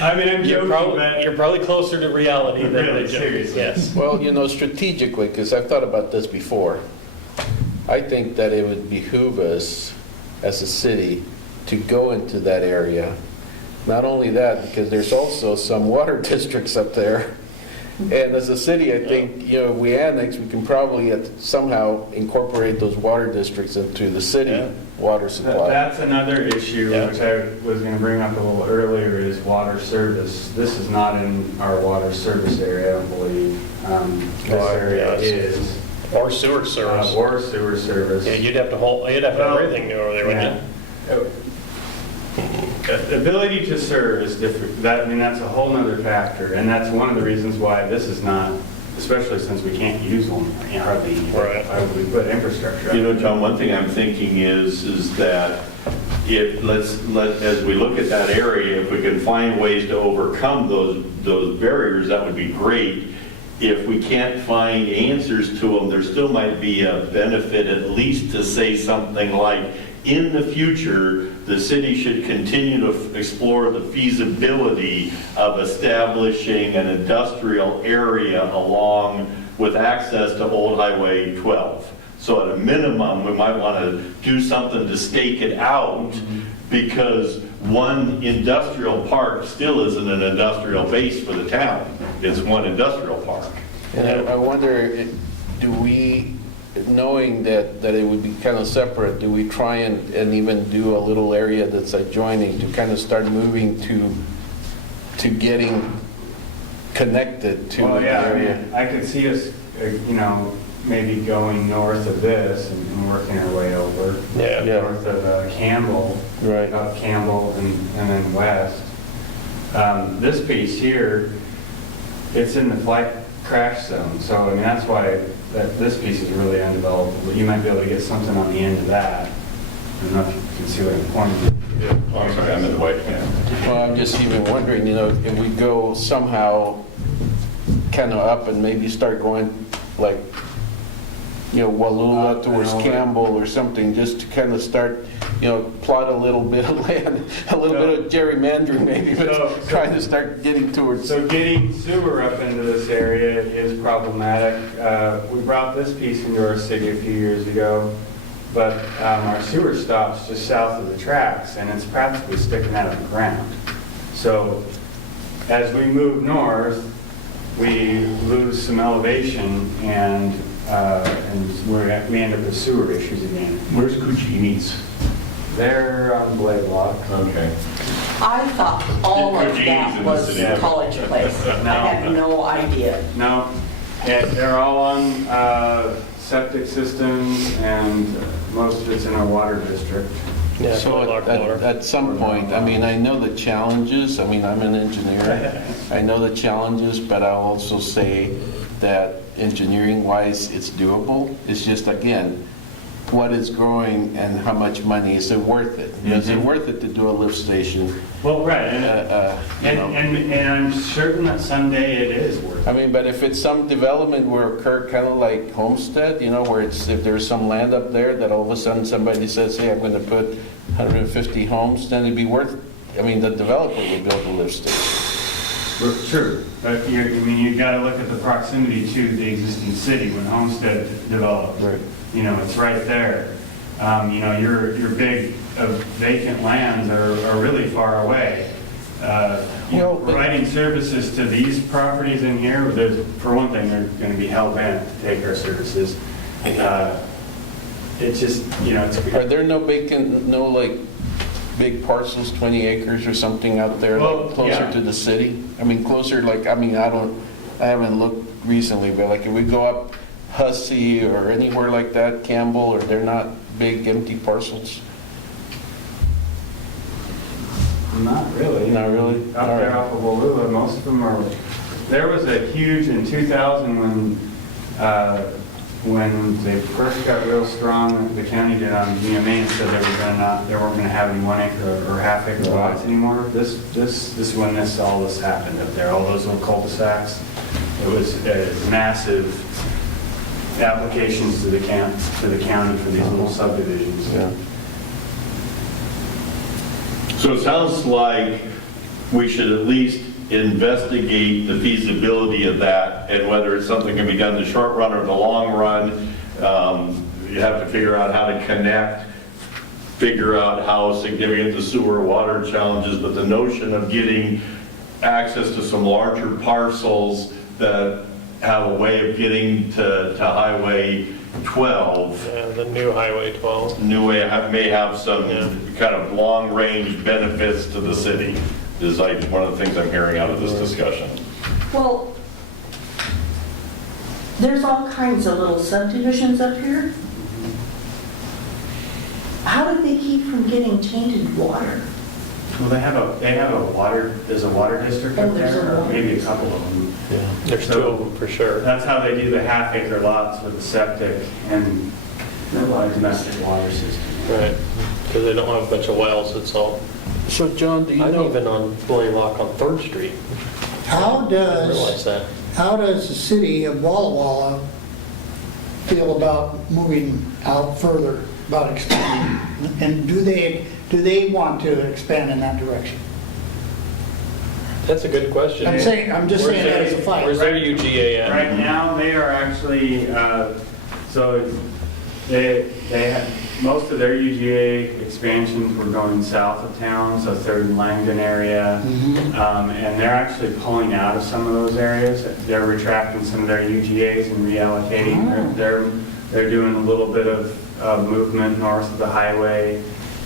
I mean, I'm joking, but. You're probably closer to reality than Really, the joke. seriously. Yes. Well, strategically, because I've thought about this before, I think that it would behoove us as a city to go into that area. Not only that, because there's also some water districts up there. And as a city, I think, if we annex, we can probably somehow incorporate those water districts into the city Yeah. water supply. That's another issue, Yeah. which I was going to bring up a little earlier, is water service. This is not in our water service area, I don't believe. This Oh, area yes. is. Or sewer service. Or sewer service. Yeah, you'd have to have Well, everything new over there, wouldn't you? The ability to serve is different. That's a whole nother factor, and that's one of the reasons why this is not, especially since we can't use one hardly. Right. Why would we put infrastructure up? John, one thing I'm thinking is that as we look at that area, if we can find ways to overcome those barriers, that would be great. If we can't find answers to them, there still might be a benefit at least to say something like, in the future, the city should continue to explore the feasibility of establishing an industrial area along with access to Old Highway 12. So at a minimum, we might want to do something to stake it out, because one industrial park still isn't an industrial base for the town. It's one industrial park. And I wonder, do we, knowing that it would be kind of separate, do we try and even do a little area that's adjoining to kind of start moving to getting connected to Well, the yeah, area? I could see us, maybe going north of this and working our way over. Yeah. North of Campbell. Right. Up Campbell and then west. This piece here, it's in the flight crash zone, so I mean, that's why this piece is really undeveloped. But you might be able to get something on the end of that. I don't know if you can see what I'm pointing to. Oh, I'm sorry, I'm in the way. Well, I'm just even wondering, if we go somehow kind of up and maybe start going like, Wallula towards Campbell or something, just to kind of start, plot a little bit of land, a little bit of gerrymandering maybe, but trying to start getting towards. So getting sewer up into this area is problematic. We brought this piece into our city a few years ago, but our sewer stops just south of the tracks, and it's practically sticking out of the ground. So as we move north, we lose some elevation, and we end up with sewer issues again. Where's Cucini's? They're on Blade Lock. Okay. I thought all of Cucini's that in the was city. College Place. I had no idea. No, they're all on septic systems, and most of it's in our water district. Yeah, So at some point, I mean, I know the challenges, I'm an engineer, I know the challenges, but I'll also say that engineering-wise, it's doable. It's just, again, what is growing and how much money, is it worth it? Is it worth it to do a lift station? Well, right, and I'm certain that someday it is worth it. But if it's some development will occur kind of like Homestead, where if there's some land up there that all of a sudden somebody says, hey, I'm going to put 150 homes, then it'd be worth, the developer would build a lift station. True, but you got to look at the proximity to the existing city when Homestead developed. Right. It's right there. Your big vacant lands are really far away. Providing services to these properties in here, for one thing, they're going to be hell bent to take our services. It's just, Are there no big parcels, 20 acres or something out there, closer to the city? Closer, I haven't looked recently, but like if we go up Hussey or anywhere like that, Campbell, or they're not big empty parcels? Not really. Not really? Up All there right. off of Wallula, most of them are, there was a huge, in 2000 when they first got real strong, the county did on GMA and said they weren't going to have any 1 acre or half acre lots anymore. This is when all this happened up there, all those little cul-de-sacs. It was massive applications to the county for these little subdivisions. Yeah. So it sounds like we should at least investigate the feasibility of that and whether it's something can be done in the short run or the long run. You have to figure out how to connect, figure out how significant the sewer water challenges, but the notion of getting access to some larger parcels that have a way of getting to Highway 12. Yeah, the new Highway 12. May have some kind of long-range benefits to the city, is like one of the things I'm hearing out of this discussion. Well, there's all kinds of little subdivisions up here. How do they keep from getting tainted water? Well, they have a water, there's a water district Oh, up there's there, a or water maybe a couple of them. Yeah, there's So- 2 of them for sure. That's how they do the half acre lots with the septic and the domestic water system. Right, because they don't have a bunch of wells, it's all. So John, do you I'm know? even on Blaylock on 3rd Street. How I didn't realize does, that. the city of Walla Walla feel about moving out further, about expanding? And do they want to expand in that direction? That's a good question. I'm just saying that as a fight. Where's their UGA at? Right now, they are actually, so they have, most of their UGA expansions were going south of town, so 3rd and Langdon area. And they're actually pulling out of some of those areas. They're retracting some of their UGAs and reallocating. They're doing a little bit of movement north of the highway.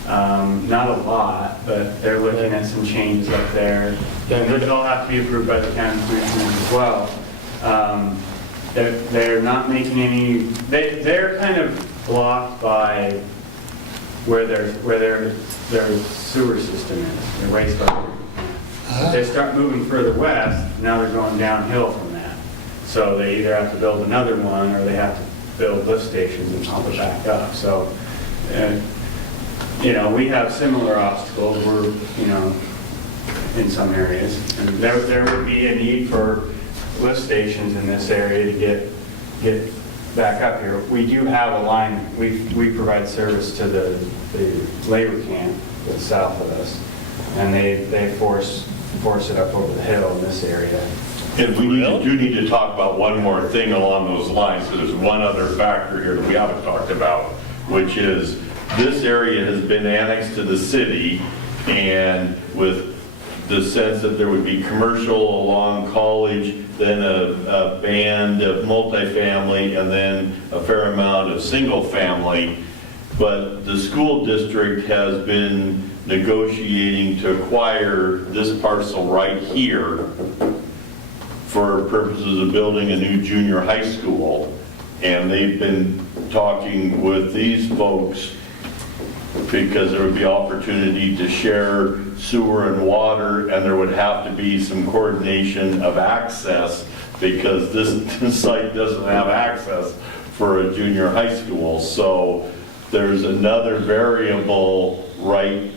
Not a lot, but they're looking at some changes up there. And those all have to be approved by the county commissioners as well. they're not making any, they're kind of blocked by where their sewer system is, their wastewater. If they start moving further west, now they're going downhill from that. So they either have to build another one or they have to build lift stations and pump it back up. So, we have similar obstacles. We're, in some areas. And there would be a need for lift stations in this area to get back up here. We do have a line, we provide service to the labor camp that's south of us, and they force it up over the hill in this area. And we do need to talk about one more thing along those lines. So there's one other factor here that we haven't talked about, which is this area has been annexed to the city, and with the sense that there would be commercial along College, then a band of multifamily, and then a fair amount of single family. But the school district has been negotiating to acquire this parcel right here for purposes of building a new junior high school. And they've been talking with these folks because there would be opportunity to share sewer and water, and there would have to be some coordination of access because this site doesn't have access for a junior high school. So there's another variable right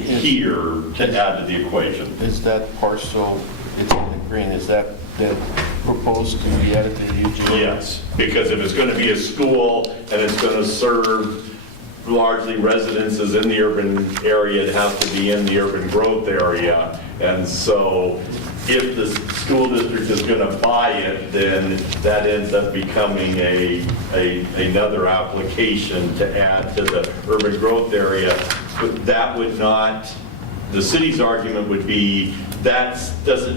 here to add to the equation. Is that parcel, it's in the green, is that proposed to be added to the UGA? Yes, because if it's going to be a school and it's going to serve largely residences in the urban area, it has to be in the urban growth area. And so if the school district is going to buy it, then that ends up becoming another application to add to the urban growth area. But that would not, the city's argument would be that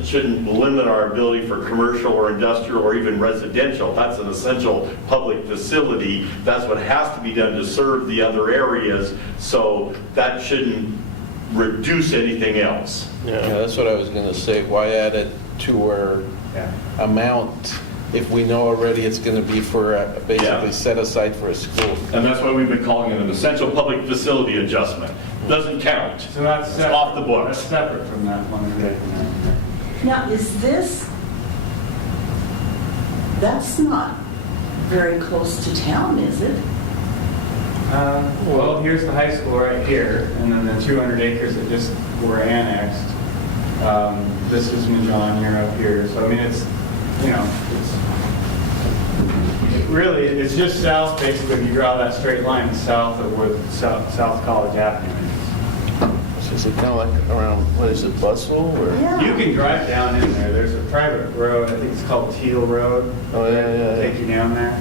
shouldn't limit our ability for commercial or industrial or even residential. That's an essential public facility. That's what has to be done to serve the other areas. So that shouldn't reduce anything else. Yeah, that's what I was going to say. Why add it to our amount if we know already it's going to be for basically set aside for a school? And that's why we've been calling it an essential public facility adjustment. Doesn't count. So that's It's off the books. That's separate from that one. Now, that's not very close to town, is it? Well, here's the high school right here, and then the 200 acres that just were annexed. This is Majon here up here. So I mean, it's just south, basically. If you draw that straight line, it's south of where South College Avenue is. So is it kind of like around, what is it, Bustle? Or? Yeah. You can drive down in there. There's a private road. I think it's called Teal Road. Oh, yeah. Take you down there.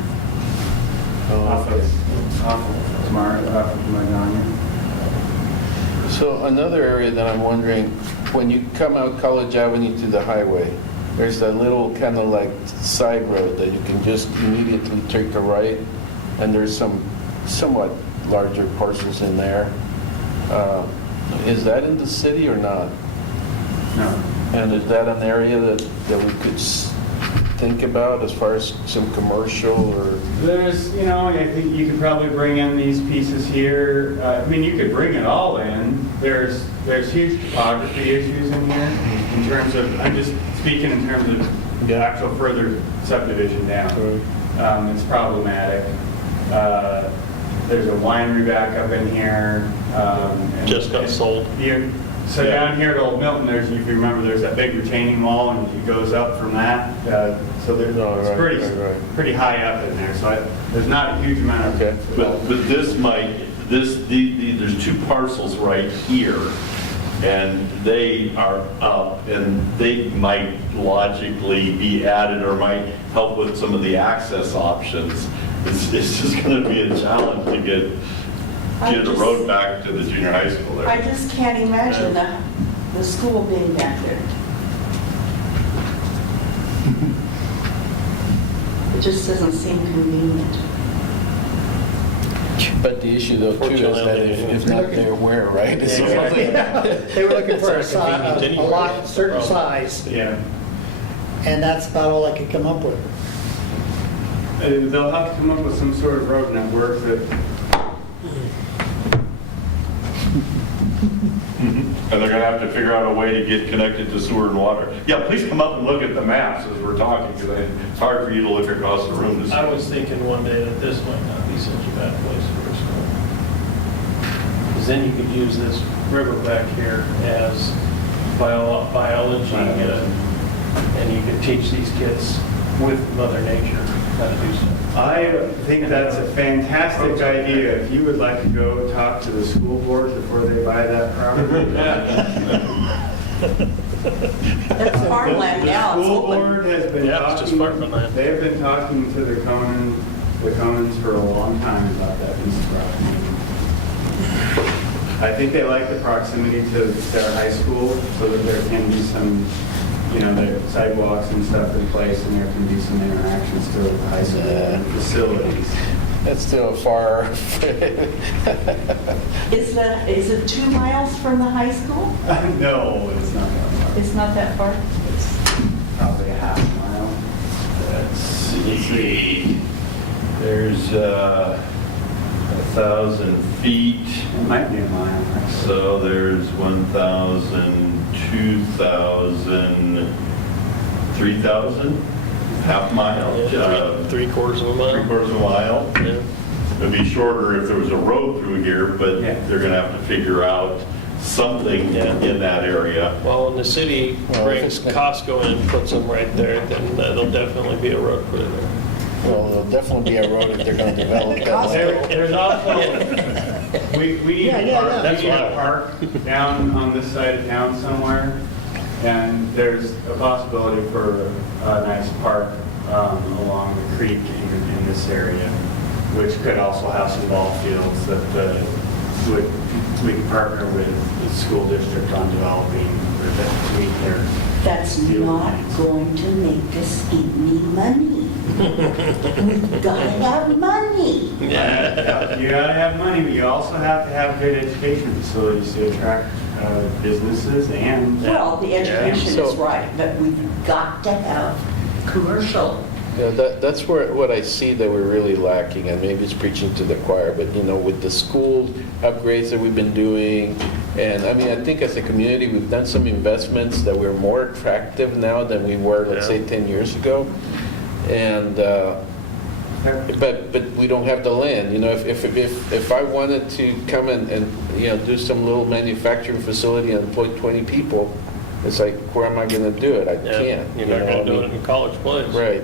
Oh, okay. Off of Tamara, off of Majon. So another area that I'm wondering, when you come out College Avenue to the highway, there's that little kind of like side road that you can just immediately take a right, and there's some somewhat larger parcels in there. Is that in the city or not? No. And is that an area that we could think about as far as some commercial or? There's, I think you could probably bring in these pieces here. I mean, you could bring it all in. There's huge topography issues in here in terms of, I'm just speaking in terms of the actual further subdivision down. It's problematic. There's a winery back up in here. Just got sold. So down here at Old Milton, if you remember, there's that big retaining wall, and it goes up from that. So it's pretty high up in there. So there's not a huge amount of. But there's two parcels right here, and they are up, and they might logically be added or might help with some of the access options. It's just going to be a challenge to get a road back to the junior high school there. I just can't imagine the school being back there. It just doesn't seem convenient. But the issue though too is that if not there, where, right? They were looking for a lot, certain size. Yeah. And that's about all I could come up with. They'll have to come up with some sort of road network that, And they're gonna have to figure out a way to get connected to sewer and water. Yeah, please come up and look at the maps as we're talking, because it's hard for you to look across the room to see. I was thinking one day that this might not be such a bad place for a school. Because then you could use this river back here as biology, and you could teach these kids with Mother Nature how to do stuff. I think that's a fantastic idea. If you would like to go talk to the school board before they buy that property. That's farmland now, The it's school open. board has been Yeah, it's just talking, farmland. they've been talking to the Conans for a long time about that piece of property. I think they like the proximity to their high school so that there can be some, the sidewalks and stuff in place, and there can be some interactions still with the high school and facilities. That's still far. Is it 2 miles from the high school? No, it's not that far. It's not that far? It's probably a half mile. Let's see, there's 1,000 feet, It might be a mile, actually. so there's 1,000, 2,000, 3,000, half mile, Three-quarters of a mile. three-quarters of a mile. Yeah. It'd be shorter if there was a road through here, but Yeah. they're gonna have to figure out something in that area. Well, when the city Well, if brings it's gonna- Costco in and puts them right there, then there'll definitely be a road put in there. Well, there'll definitely be a road if they're going to develop that. There's also, we need Yeah, yeah, yeah. we need a park down on this side of town somewhere, and there's a possibility for a nice park along the creek in this area, which could also have some ball fields that we can partner with the school district on developing to meet their. That's not going to make us any money. We've got to have money. Yeah, you gotta have money, but you also have to have great education facilities to attract businesses and. Well, the education Yeah. is right, but we've got to have commercial. Yeah, that's what I see that we're really lacking, and maybe it's preaching to the choir, but with the school upgrades that we've been doing, and I mean, I think as a community, we've done some investments that we're more attractive now than we were, let's say, 10 years ago. And, but we don't have the land. If I wanted to come and do some little manufacturing facility and employ 20 people, it's like, where am I going to do it? I can't. You're not going to do it in College Place. Right.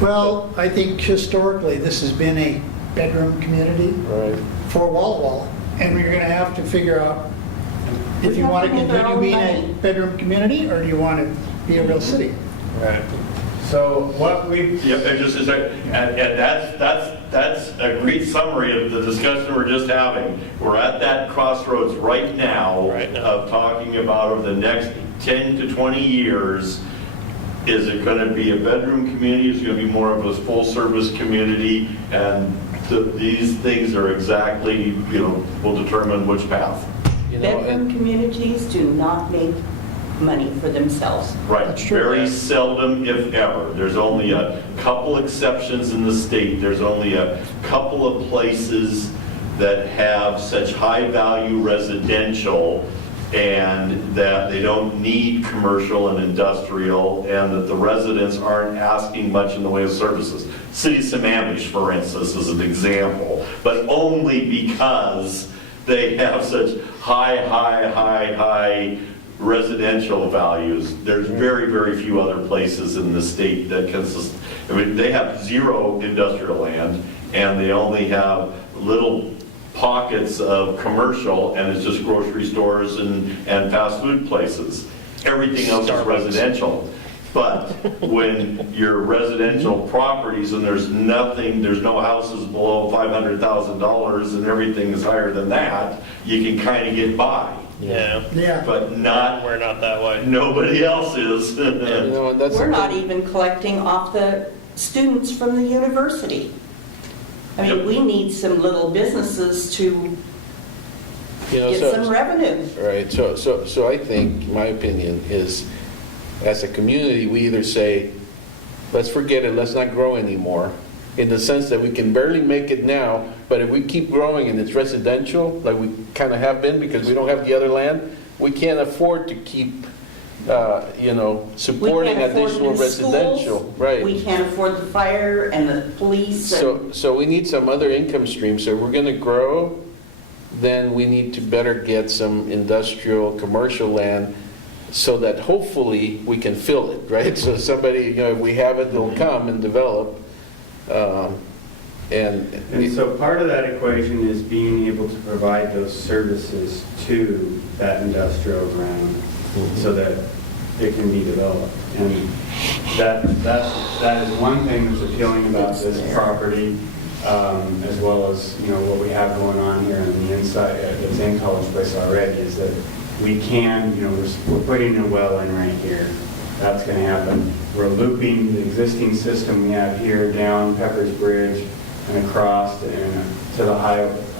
Well, I think historically, this has been a bedroom community Right. for Walla Walla, and we're gonna have to figure out if We you have want to to hold our continue own being a money. bedroom community, or do you want to be a real city? Right. So what we, Yep, and just a second, and that's a great summary of the discussion we're just having. We're at that crossroads right now of talking about over the next 10 to 20 years, is it going to be a bedroom community, is it going to be more of a full-service community? And these things are exactly, will determine which path. Bedroom communities do not make money for themselves. Right, That's true. very seldom, if ever. There's only a couple exceptions in the state. There's only a couple of places that have such high-value residential and that they don't need commercial and industrial, and that the residents aren't asking much in the way of services. City of Sammamish, for instance, is an example, but only because they have such high residential values. There's very, very few other places in the state that can, they have zero industrial land, and they only have little pockets of commercial, and it's just grocery stores and fast food places. Everything else is residential. But when your residential properties and there's no houses below $500,000 and everything is higher than that, you can kind of get by. Yeah. Yeah. But We're not that way. nobody else is. And that's We're not something- even collecting off the students from the university. I mean, Yep. we need some little businesses to get some revenue. Right, so I think, my opinion is, as a community, we either say, let's forget it, let's not grow anymore, in the sense that we can barely make it now, but if we keep growing and it's residential, like we kind of have been because we don't have the other land, we can't afford to keep, supporting additional residential. Right. We can't afford the fire and the police. So we need some other income stream. So if we're going to grow, then we need to better get some industrial, commercial land so that hopefully we can fill it, right? So somebody, if we have it, they'll come and develop. And so part of that equation is being able to provide those services to that industrial ground so that it can be developed. And that is one thing that's appealing about this property, as well as, what we have going on here on the inside, that's in College Place already, is that we can, we're putting a well in right here. That's going to happen. We're looping the existing system we have here down Pepper's Bridge and across and to the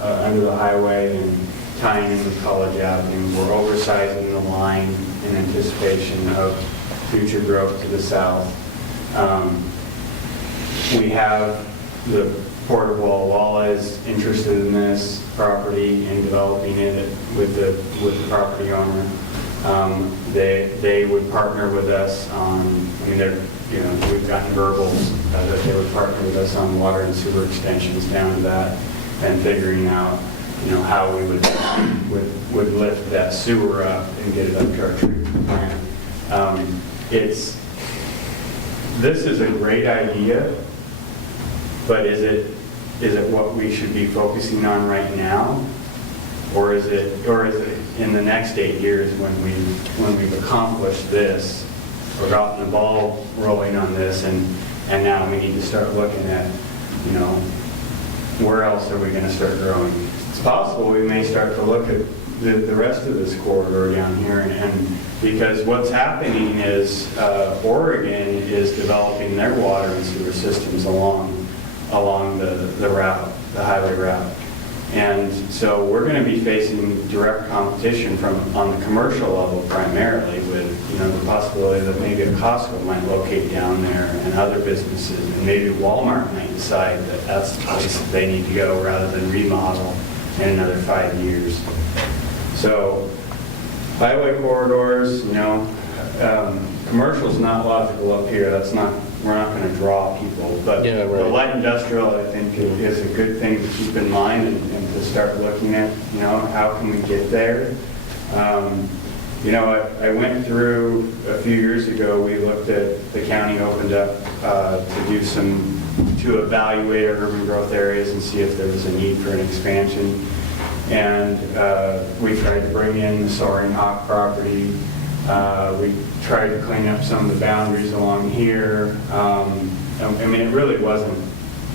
under the highway and tying in with College Avenue. We're oversizing the line in anticipation of future growth to the south. We have the Port of Walla Walla is interested in this property and developing it with the property owner. They would partner with us on, we've gotten verbals that they would partner with us on water and sewer extensions down to that and figuring out, how we would lift that sewer up and get it up to our treatment plant. This is a great idea, but is it what we should be focusing on right now? Or is it in the next 8 years when we've accomplished this or gotten the ball rolling on this and now we need to start looking at, where else are we going to start growing? It's possible we may start to look at the rest of this corridor down here and because what's happening is Oregon is developing their water and sewer systems along the route, the highway route. And so we're going to be facing direct competition on the commercial level primarily with, the possibility that maybe a Costco might locate down there and other businesses, and maybe Walmart might decide that that's the place that they need to go rather than remodel in another 5 years. So highway corridors, commercial's not logical up here. We're not going to draw people, but the light industrial, I think, is a good thing to keep in mind and to start looking at, how can we get there? I went through a few years ago, we looked at, the county opened up to evaluate our urban growth areas and see if there was a need for an expansion. And we tried to bring in the Soaring Hawk property. We tried to clean up some of the boundaries along here. It really wasn't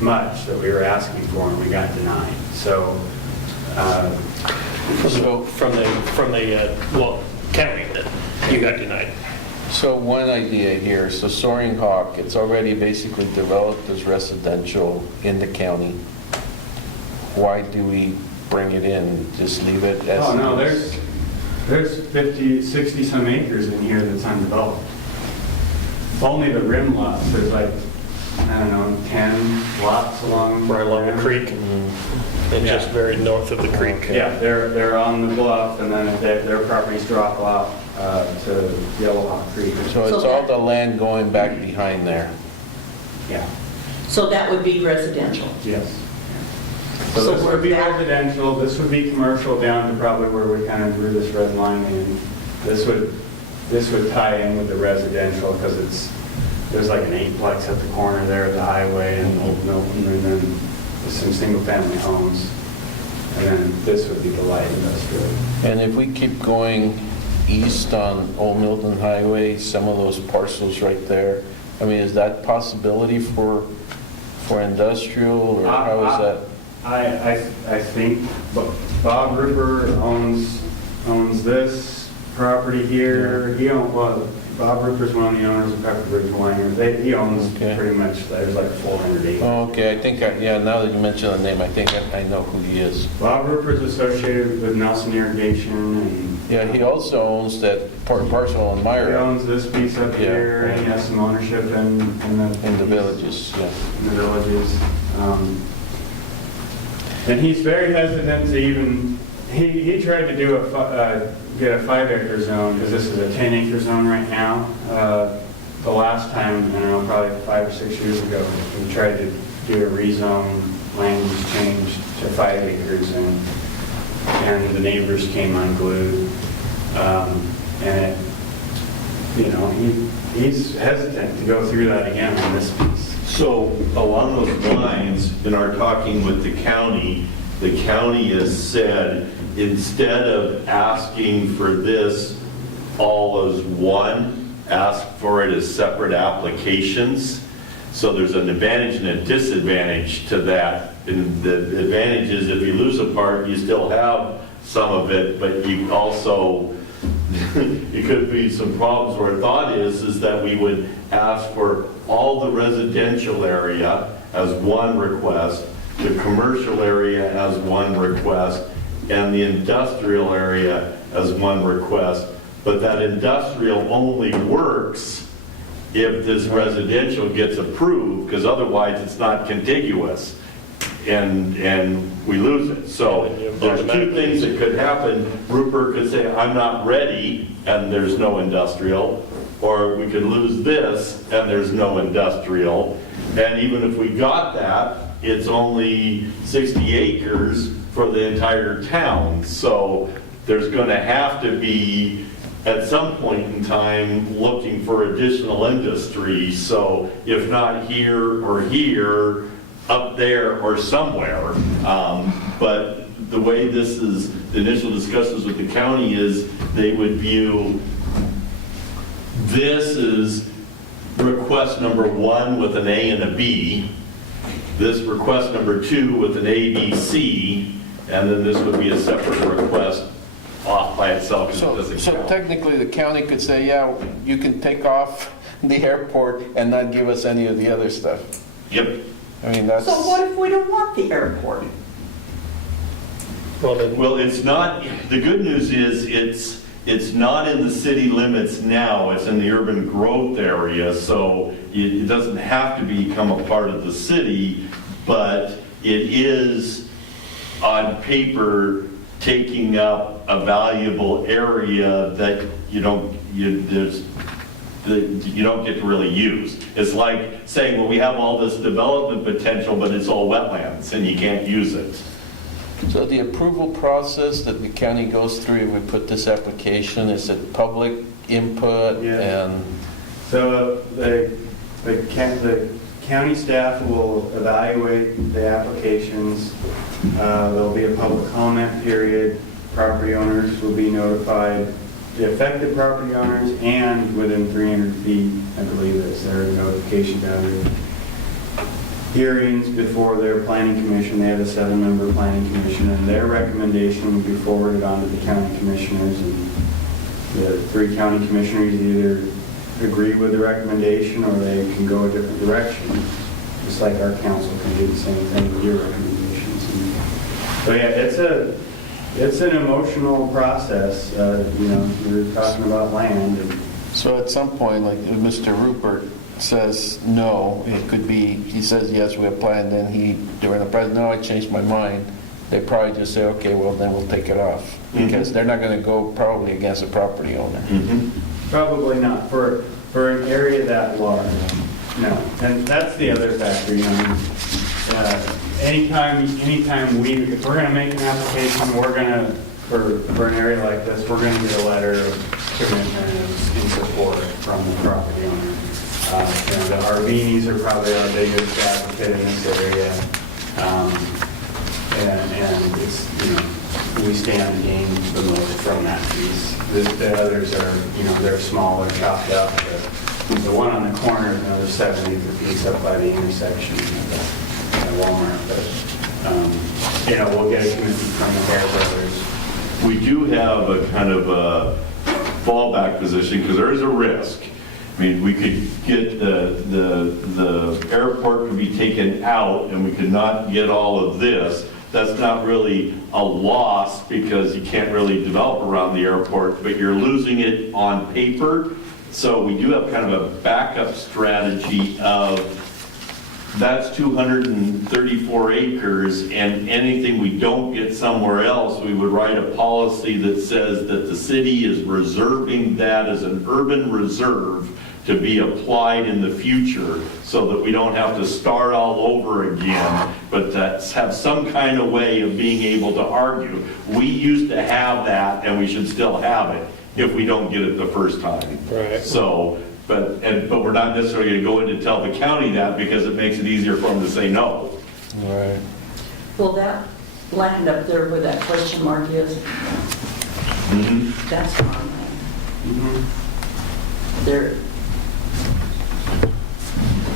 much that we were asking for, and we got denied. So, from the county that you got denied. So one idea here, so Soaring Hawk, it's already basically developed as residential in the county. Why do we bring it in? Just leave it as oh no, there's 50, 60 some acres in here that's undeveloped. Only the rim lots, there's 10 lots along the creek. Mm-hmm. And just very north of the creek. Okay. Yeah, they're on the bluff, and then their properties drop off to Yellow Hawk Creek. So it's all the land going back behind there. Yeah. So that would be residential. Yes. So So this would be we're back- residential, this would be commercial down to probably where we kind of drew this red line in. This would tie in with the residential because there's like an 8-plex at the corner there at the highway and Old Milton, and then some single-family homes. And then this would be the light industrial. And if we keep going east on Old Milton Highway, some of those parcels right there, is that possibility for industrial, or how is that? I think Bob Ripper owns this property here. Bob Ruper's one of the owners of Pepperbridge Winery. He owns Okay. pretty much, there's like 400 acres. Okay, I think, yeah, now that you mention the name, I think I know who he is. Bob Ruper's associated with Nelson Irrigation, and Yeah, he also owns that parcel on he Myra owns this piece up Yeah. here, and he has some ownership in in the villages, yeah. in the villages. And he's very hesitant to even, he tried to do get a 5-acre zone, because this is a 10-acre zone right now. The last time, I don't know, probably 5 or 6 years ago, we tried to do a rezone, land use change to 5 acres, and the neighbors came unglued. And he's hesitant to go through that again on this piece. So along those lines, in our talking with the county has said, instead of asking for this all as one, ask for it as separate applications. So there's an advantage and a disadvantage to that. And the advantage is if you lose a part, you still have some of it, but you also, it could be some problems. Where thought is that we would ask for all the residential area as one request, the commercial area as one request, and the industrial area as one request. But that industrial only works if this residential gets approved, because otherwise it's not contiguous, and we lose it. So there's two things that could happen. Rupert could say, I'm not ready, and there's no industrial, or we could lose this, and there's no industrial. And even if we got that, it's only 60 acres for the entire town. So there's going to have to be, at some point in time, looking for additional industry. So if not here or here, up there or somewhere. But the way this is, the initial discussions with the county is they would view this is request number 1 with an A and a B, this request number 2 with an A, B, C, and then this would be a separate request off by itself because it doesn't So count. technically, the county could say, yeah, you can take off the airport and not give us any of the other stuff. Yep. I mean, that's... So what if we don't want the airport? Well, then, Well, it's not, the good news is it's not in the city limits now, it's in the urban growth area, so it doesn't have to become a part of the city, but it is on paper taking up a valuable area that you don't get to really use. It's like saying, well, we have all this development potential, but it's all wetlands and you can't use it. So the approval process that the county goes through, we put this application, is it public input Yeah. and... So the county staff will evaluate the applications. There'll be a public comment period. Property owners will be notified, the affected property owners, and within 300 feet, I believe that's their notification boundary. Hearings before their planning commission. They have a 7-member planning commission, and their recommendation will be forwarded on to the county commissioners, and the 3 county commissioners either agree with the recommendation or they can go a different direction, just like our council can do the same thing with your recommendations. So yeah, it's an emotional process. You're talking about land. So at some point, like if Mr. Rupert says no, it could be, he says, yes, we have planned, then during the present, no, I changed my mind. They probably just say, okay, well, then we'll take it off. Because they're not going to go probably against a property owner. Probably not for an area that large. No, and that's the other factor. Anytime if we're going to make an application, we're going to for an area like this, we're going to get a letter of commitment in support from the property owner. The Arvinis are probably our biggest advocate in this area, and it's we stand to gain the most from that piece. The others are, they're smaller, chopped up. The one on the corner is another 70 per piece up by the intersection at Walmart. But, we'll get a commitment from the Bear Brothers. We do have a kind of a fallback position because there is a risk. I mean, we could get the airport could be taken out and we could not get all of this. That's not really a loss because you can't really develop around the airport, but you're losing it on paper. So we do have kind of a backup strategy of that's 234 acres, and anything we don't get somewhere else, we would write a policy that says that the city is reserving that as an urban reserve to be applied in the future, so that we don't have to start all over again, but that's have some kind of way of being able to argue. We used to have that, and we should still have it if we don't get it the first time. Right. So, but we're not necessarily going to go in to tell the county that because it makes it easier for them to say no. Right. Well, that land up there where that question mark is, that's farmland. There,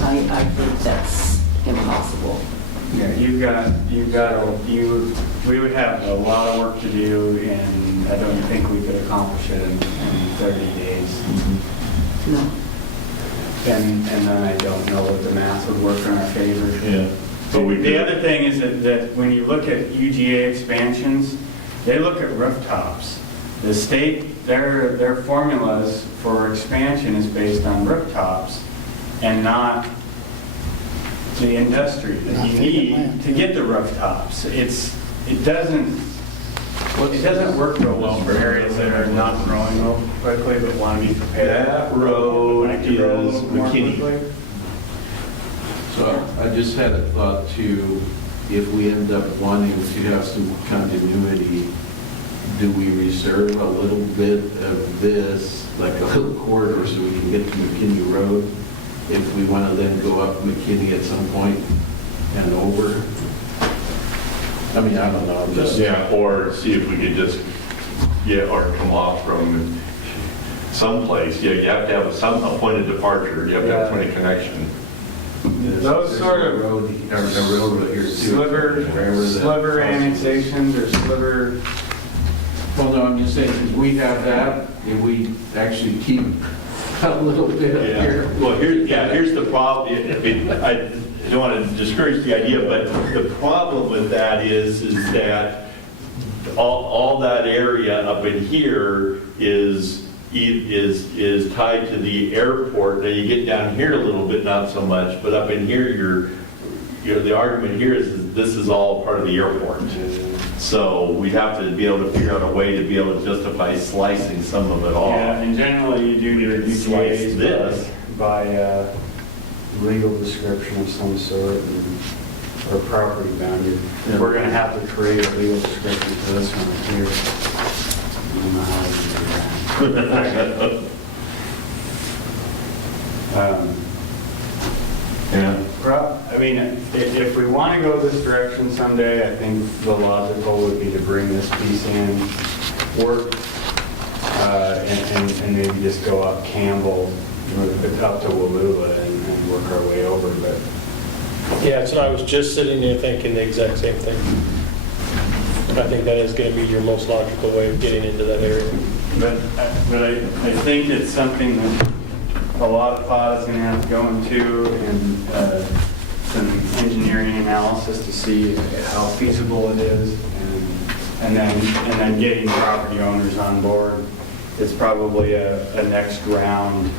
I think that's impossible. Yeah, we would have a lot of work to do, and I don't think we could accomplish it in 30 days. No. And then I don't know what the math would work in our favor. Yeah. But we The other thing is that when you look at UGA expansions, they look at rooftops. The state, their formulas for expansion is based on rooftops and not the industry that you need to get the rooftops. It doesn't work real well for areas that are not growing real quickly but want to be prepared. That road Like to grow a is little more McKinney. quickly. So I just had a thought too, if we end up wanting to have some continuity, do we reserve a little bit of this, like a little corridor so we can get to McKinney Road? If we want to then go up McKinney at some point and over? I mean, I don't know, I'm just. Yeah, or see if we could just, or come off from someplace. Yeah, you have to have a point of departure, you have to have a point of connection. Those sort of A railroad here too. sliver annexations or sliver. Well, no, I'm just saying, because we have that, if we actually keep a little bit up here. Well, here's the problem. I don't want to discourage the idea, but the problem with that is that all that area up in here is tied to the airport. Now you get down here a little bit, not so much, but up in here, the argument here is this is all part of the airport. So we have to be able to figure out a way to be able to justify slicing some of it off. Yeah, and generally you do your Slice UGAs this. by legal description of some sort or property boundary. Yeah. We're going to have to create a legal description for this one here. I don't know how to do that. I mean, if we want to go this direction someday, I think the logical would be to bring this piece in, work, and maybe just go up Campbell, up to Wallula and work our way over. But Yeah, so I was just sitting there thinking the exact same thing. I think that is going to be your most logical way of getting into that area. But I think it's something that a lot of thought is going to have to go into, and some engineering analysis to see how feasible it is, and then getting property owners on board. It's probably a next round.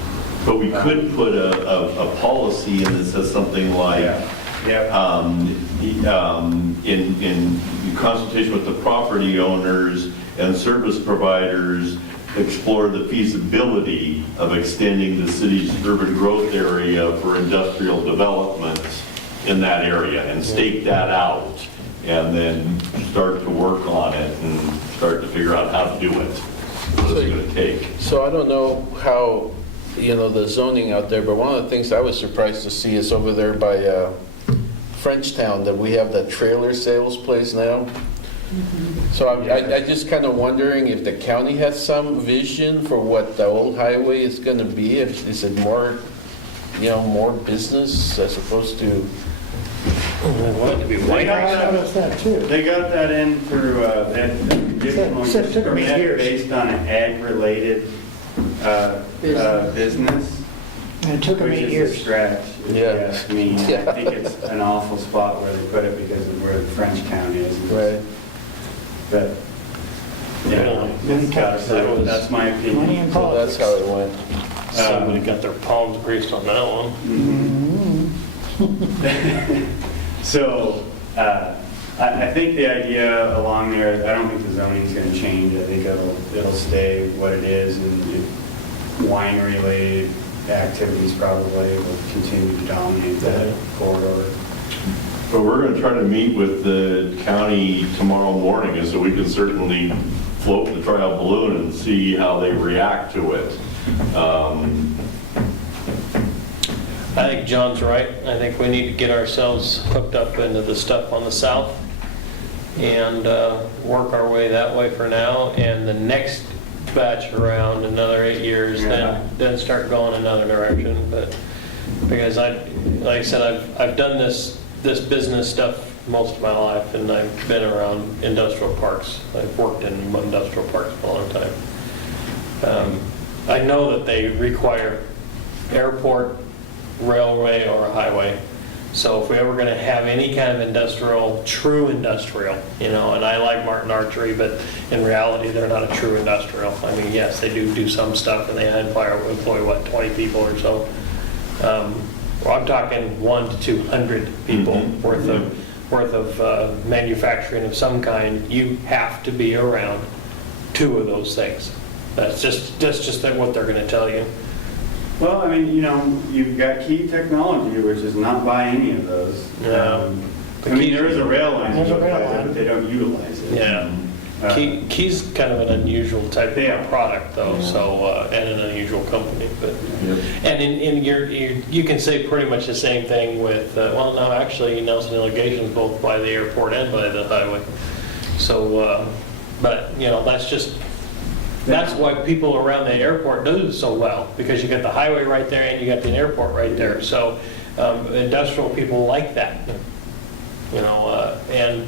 But we could put a policy in that says something like, in consultation with the property owners and service providers, explore the feasibility of extending the city's urban growth area for industrial development in that area, and stake that out, and then start to work on it and start to figure out how to do it. What it's going to take. So I don't know how, the zoning out there, but one of the things I was surprised to see is over there by Frenchtown, that we have that trailer sales place now. So I just kind of wondering if the county has some vision for what the old highway is going to be. Is it more, more business as opposed to? I noticed that too. They got that in through additional It took me permit years. based on an ag-related business. And it took them Which 8 is a years. stretch, if you Yeah. ask me. Yeah. I think it's an awful spot where they put it because of where the French county is. Right. But, yeah, Many that's times. that's my Money opinion. in So that's politics. how it went. Somebody got their palms greased on that one. So, I think the idea along there, I don't think the zoning's gonna change. I think it'll stay what it is, and wine-related activities probably will continue to dominate that corridor. But we're going to try to meet with the county tomorrow morning, and so we can certainly float the trial balloon and see how they react to it. I think John's right. I think we need to get ourselves hooked up into the stuff on the south and work our way that way for now. And the next batch around, another 8 years, then start going another direction. But because like I said, I've done this business stuff most of my life, and I've been around industrial parks. I've worked in industrial parks for a long time. I know that they require airport, railway, or a highway. So if we're ever going to have any kind of industrial, true industrial, and I like Martin Archery, but in reality, they're not a true industrial. I mean, yes, they do some stuff, and they employ 20 people or so. Well, I'm talking 100 to 200 people worth of manufacturing of some kind. You have to be around 2 of those things. That's just what they're going to tell you. Well, I mean, you've got Key Technology, which is not by any of those. Yeah. I mean, there is a rail line, There's a rail line. but they don't utilize it. Yeah. Key's kind of an unusual type of product, though. So and an unusual company, but and in you can say pretty much the same thing with no, actually Nelson Irrigation is both by the airport and by the highway. So, but that's why people around the airport do so well, because you got the highway right there and you got the airport right there. So industrial people like that, and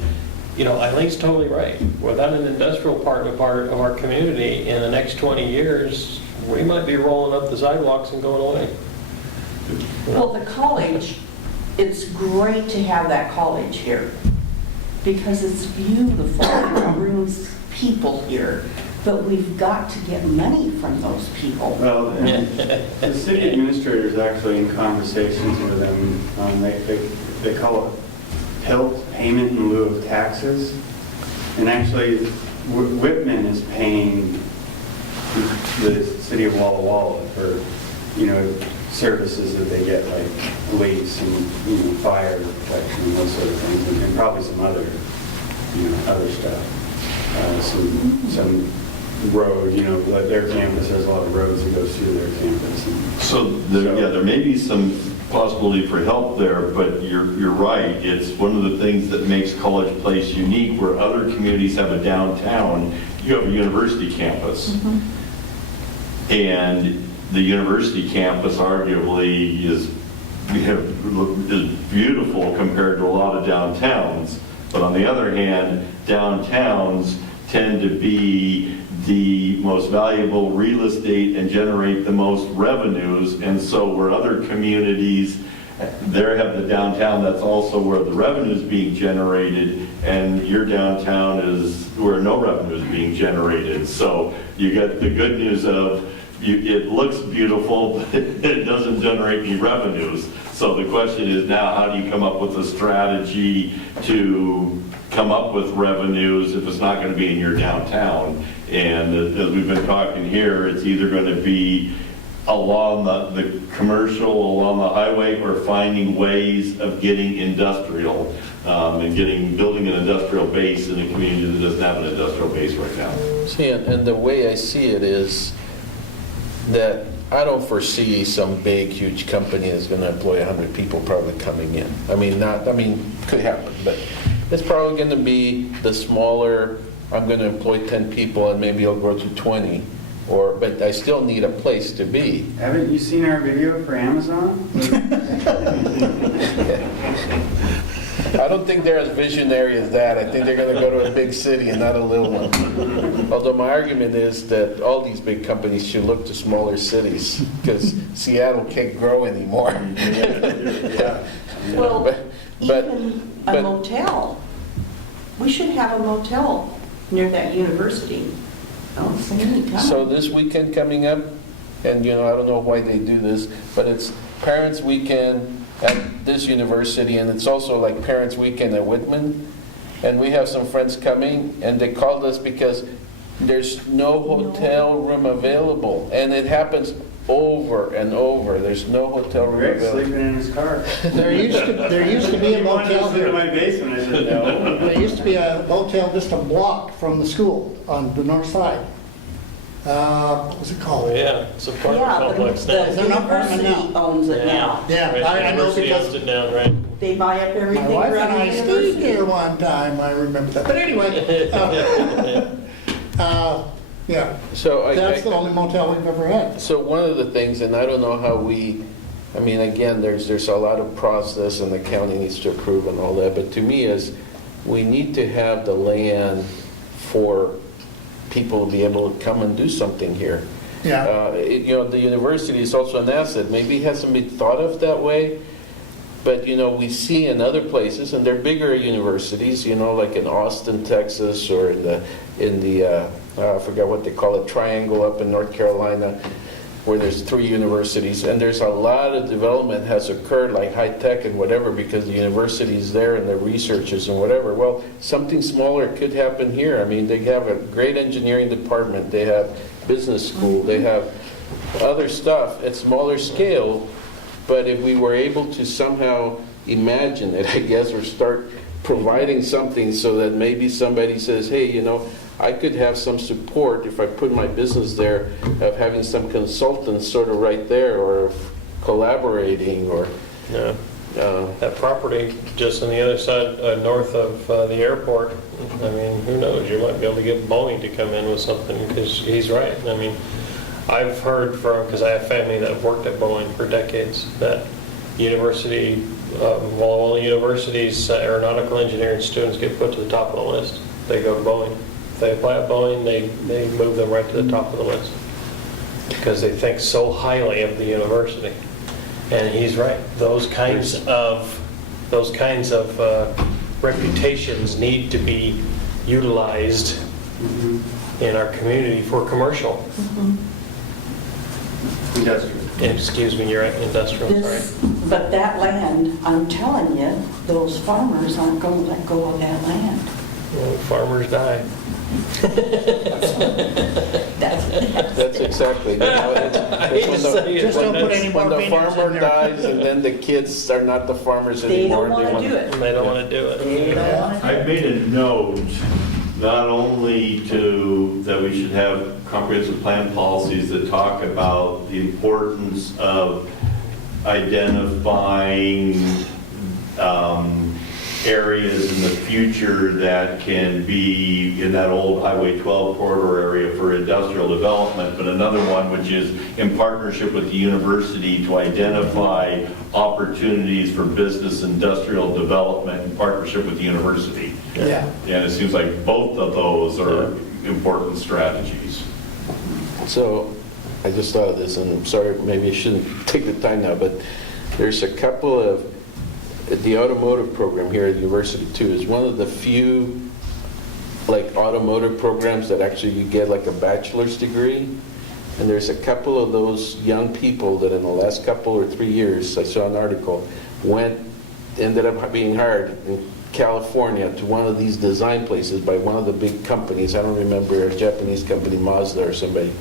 Eileen's totally right. Without an industrial part of our community in the next 20 years, we might be rolling up the sidewalks and going away. Well, the college, it's great to have that college here because it's beautiful and it brings people here. But we've got to get money from those people. Well, and the city administrator is actually in conversations with them. They call it PILT, payment in lieu of taxes. And actually, Whitman is paying the city of Walla Walla for, services that they get, like police and, fire protection and those sort of things, and probably some other, other stuff. Some road, their campus, there's a lot of roads that go through their campus. So there may be some possibility for help there, but you're right. It's one of the things that makes College Place unique, where other communities have a downtown, you have a university campus. And the university campus arguably is beautiful compared to a lot of downtowns. But on the other hand, downtowns tend to be the most valuable real estate and generate the most revenues. And so where other communities, there have the downtown, that's also where the revenue is being generated, and your downtown is where no revenue is being generated. So you get the good news of it looks beautiful, but it doesn't generate any revenues. So the question is now, how do you come up with a strategy to come up with revenues if it's not going to be in your downtown? And as we've been talking here, it's either going to be along the commercial, along the highway, or finding ways of getting industrial and building an industrial base in a community that doesn't have an industrial base right now. See, and the way I see it is that I don't foresee some big, huge company that's going to employ 100 people probably coming in. Could happen, but it's probably going to be the smaller, I'm going to employ 10 people and maybe I'll grow to 20. But I still need a place to be. Haven't you seen our video for Amazon? I don't think they're as visionary as that. I think they're going to go to a big city and not a little one. Although my argument is that all these big companies should look to smaller cities because Seattle can't grow anymore. Well, But- even a but- motel. We should have a motel near that university. Oh, so anytime. So this weekend coming up, and I don't know why they do this, but it's Parents Weekend at this university, and it's also like Parents Weekend at Whitman. And we have some friends coming, and they called us because there's no hotel room available. And it happens over and over. There's no hotel room Greg's available. sleeping in his car. There used to be a He wanted to motel sleep in my here. basement. I said, no. There used to be a motel just a block from the school on the north side. What was it called? Yeah, it's a apartment Yeah, complex but now. Is the there an apartment university now? owns it now. Yeah, Right, I know University owns because it now, right? They buy up my everything wife and around the I stayed university. there one time, I remember that. But anyway, yeah, So that's the only motel we've ever had. So one of the things, and I don't know how I mean, again, there's a lot of process and the county needs to approve and all that, but to me is, we need to have the land for people to be able to come and do something here. Yeah. The university is also an asset. Maybe it hasn't been thought of that way, but, we see in other places, and they're bigger universities, like in Austin, Texas, or in the I forgot what they call it, Triangle up in North Carolina, where there's 3 universities, and there's a lot of development has occurred, like high tech and whatever, because the university's there and the researchers and whatever. Well, something smaller could happen here. I mean, they have a great engineering department, they have business school, they have other stuff at smaller scale, but if we were able to somehow imagine it, I guess, or start providing something so that maybe somebody says, hey, I could have some support if I put my business there of having some consultants sort of right there, or of collaborating, or Yeah. That property just on the other side, north of the airport, I mean, who knows? You might be able to get Boeing to come in with something, because he's right. I mean, I've heard because I have family that have worked at Boeing for decades, that university, all the university's aeronautical engineering students get put to the top of the list. They go to Boeing. If they apply at Boeing, they move them right to the top of the list, because they think so highly of the university. And he's right. Those kinds of reputations need to be utilized in our community for commercial. Industrial. Excuse me, you're right, industrial, sorry. But that land, I'm telling you, those farmers aren't going to let go of that land. Well, farmers die. that's exactly. hate to say it, Just don't put any more when the vineyards in farmer there. dies, and then the kids are not the farmers They anymore. don't want to wanna- do it. They don't want to do it. They don't want to do I've made a note, not only that we should have comprehensive plan policies that talk about the importance of identifying areas in the future that can be in that old Highway 12 corridor area for industrial development, but another one which is in partnership with the university to identify opportunities for business industrial development in partnership with the university. Yeah. And it seems like both of those are important strategies. So, I just thought of this, and I'm sorry, maybe I shouldn't take the time now, but there's a couple of, the automotive program here at the university too is one of the few automotive programs that actually you get like a bachelor's degree. And there's a couple of those young people that in the last couple or 3 years, I saw an article, ended up being hired in California to one of these design places by one of the big companies. I don't remember, a Japanese company, Mazda or somebody.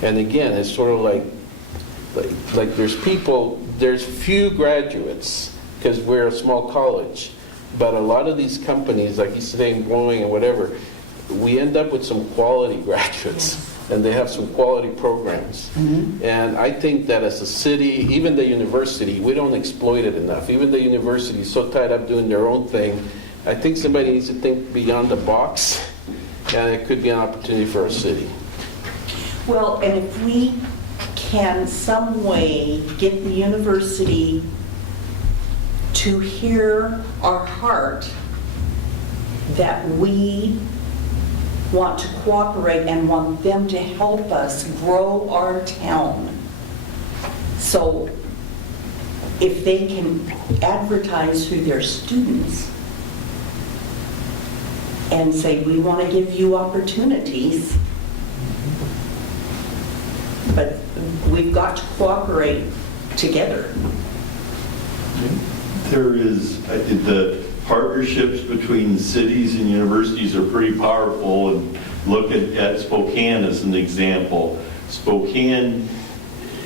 And again, it's sort of like there's few graduates, because we're a small college, but a lot of these companies, like you saying, Boeing and whatever, we end up with some quality graduates, and they have some quality programs. And I think that as a city, even the university, we don't exploit it enough. Even the university is so tied up doing their own thing. I think somebody needs to think beyond the box, and it could be an opportunity for our city. Well, and if we can some way get the university to hear our heart that we want to cooperate and want them to help us grow our town. So if they can advertise through their students and say, we want to give you opportunities, but we've got to cooperate together. There is, the partnerships between cities and universities are pretty powerful. And look at Spokane as an example. Spokane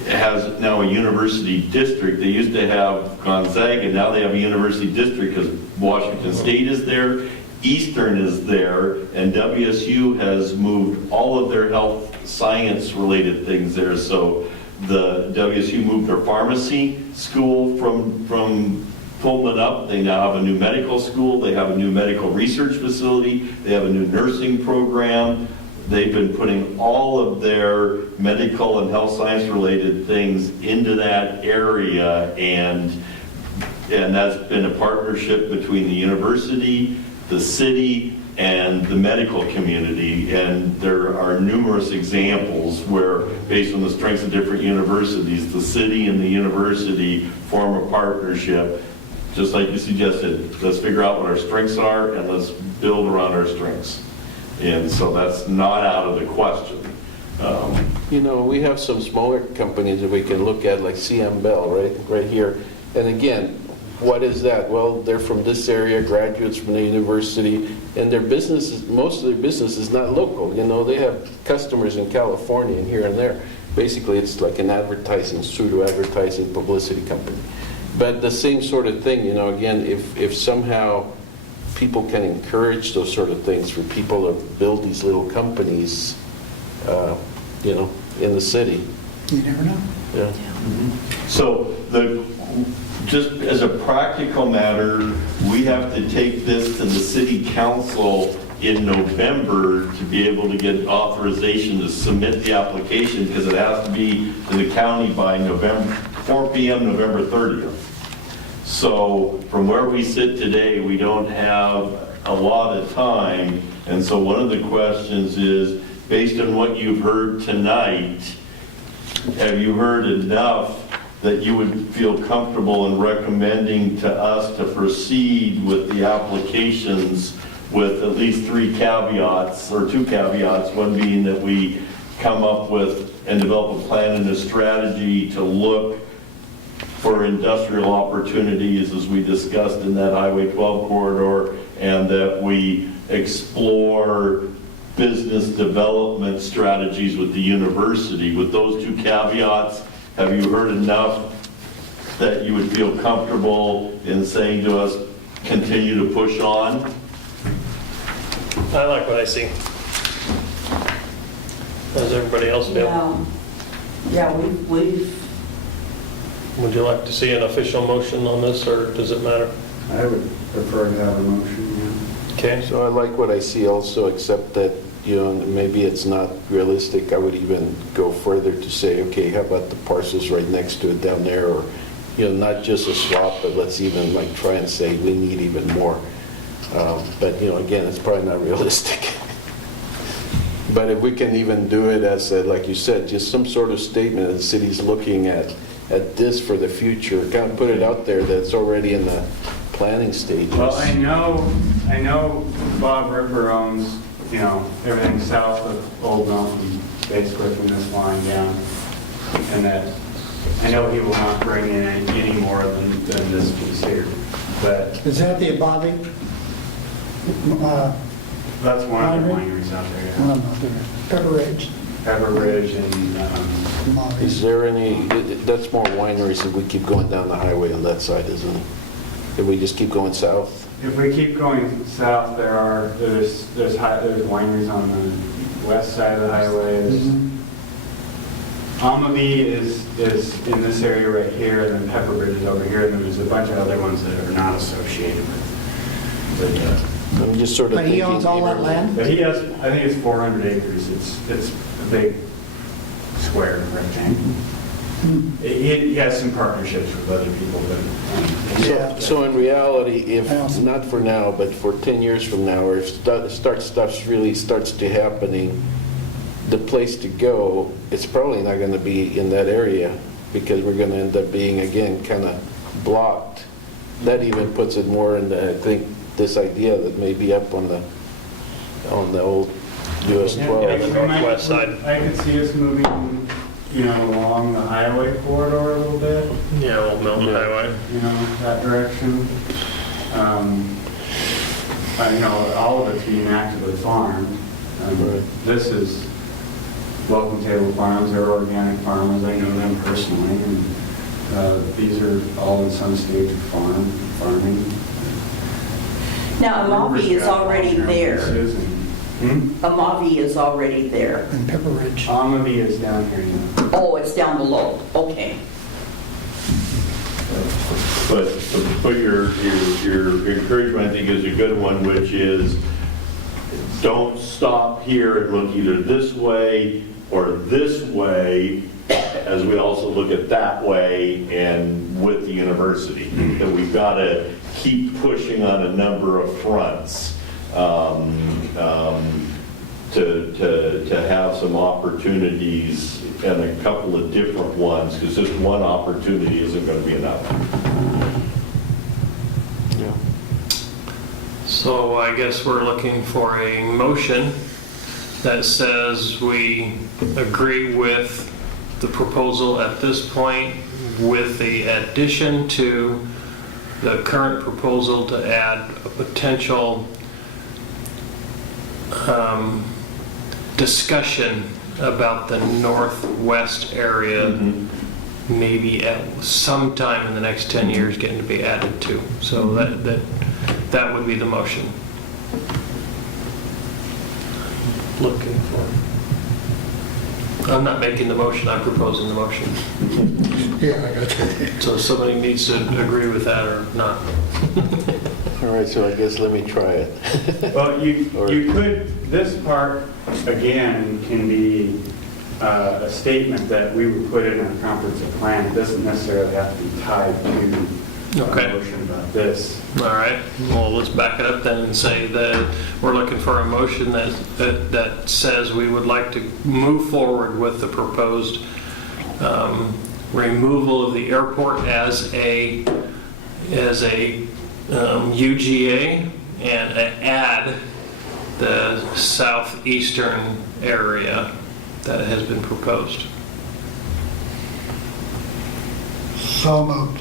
has now a university district. They used to have Gonzaga, now they have a university district because Washington State is there, Eastern is there, and WSU has moved all of their health science related things there. So the WSU moved their pharmacy school from Pullman up. They now have a new medical school. They have a new medical research facility. They have a new nursing program. They've been putting all of their medical and health science related things into that area, and that's been a partnership between the university, the city, and the medical community. And there are numerous examples where, based on the strengths of different universities, the city and the university form a partnership. Just like you suggested, let's figure out what our strengths are and let's build around our strengths. And so that's not out of the question. You know, we have some smaller companies that we can look at, like CM Bell, right here. And again, what is that? Well, they're from this area, graduates from the university, and their business, most of their business is not local. You know, they have customers in California and here and there. Basically, it's like an advertising, pseudo-advertising publicity company. But the same sort of thing, you know, again, if somehow people can encourage those sort of things for people to build these little companies, you know, in the city. You never know. Yeah. So just as a practical matter, we have to take this to the city council in November to be able to get authorization to submit the application, because it has to be to the county by 4 p.m. November 30th. So from where we sit today, we don't have a lot of time. And so one of the questions is, based on what you've heard tonight, have you heard enough that you would feel comfortable in recommending to us to proceed with the applications with at least 3 caveats, or 2 caveats, one being that we come up with and develop a plan and a strategy to look for industrial opportunities, as we discussed in that Highway 12 corridor, and that we explore business development strategies with the university. With those 2 caveats, have you heard enough that you would feel comfortable in saying to us, continue to push on? I like what I see. How does everybody else feel? Yeah, we've Would you like to see an official motion on this, or does it matter? I would prefer to have a motion, yeah. Okay. So I like what I see also, except that, you know, maybe it's not realistic. I would even go further to say, okay, how about the parcels right next to it down there, or, you know, not just a swap, but let's even like try and say we need even more. But, you know, again, it's probably not realistic. But if we can even do it as, like you said, just some sort of statement that the city's looking at this for the future, kind of put it out there that it's already in the planning stages. Well, I know Bob Ripper owns, you know, everything south of Old Mountain, basically from this line down. And that, I know he will not bring in any more than this piece here. But Is that the Bobby? that's one of the Winery? wineries out there, yeah. One of them, Pepper Ridge. Pepper Ridge and, Bobby. Is there any, that's more wineries if we keep going down the highway on that side, isn't it? If we just keep going south? if we keep going south, there's wineries on the west side of the highway. Almaby is in this area right here, and then Pepper Ridge is over here, and then there's a bunch of other ones that are not associated with. I'm just sort of But he thinking, owns all you that know, land? But he has, I think it's 400 acres. It's a big square rectangle. He has some partnerships with other people, but. Yeah. So in reality, if, I also- not for now, but for 10 years from now, or if stuff really starts to happening, the place to go, it's probably not going to be in that area, because we're going to end up being, again, kind of blocked. That even puts it more in the, I think, this idea that may be up on the old US 12. Yeah, the northwest side. I could see us moving, along the highway corridor a little bit, Yeah, Old Milton Highway. that direction. All of it's being actively farmed. Right. This is Welcome Table Farms, they're organic farmers, I know them personally, and these are all in some stage of farming. Now, Amavi is already there. Hmm? Amavi is already there. And Pepper Ridge. Amity is down here now. Oh, it's down below, okay. But your encouragement, I think, is a good one, which is don't stop here and look either this way or this way, as we also look at that way and with the university. That we've got to keep pushing on a number of fronts to have some opportunities, and a couple of different ones, because just one opportunity isn't going to be enough. Yeah. So I guess we're looking for a motion that says we agree with the proposal at this point, with the addition to the current proposal to add a potential discussion about the northwest area, maybe at some time in the next 10 years getting to be added to. So that would be the motion. Looking for. I'm not making the motion, I'm proposing the motion. Yeah, I got you. So somebody needs to agree with that or not. All right, so I guess let me try it. Well, you could, this part, again, can be a statement that we would put in our comprehensive plan. It doesn't necessarily have to be tied to Okay. a motion about this. All right, well, let's back it up then and say that we're looking for a motion that says we would like to move forward with the proposed removal of the airport as a UGA, and add the southeastern area that has been proposed. So moved.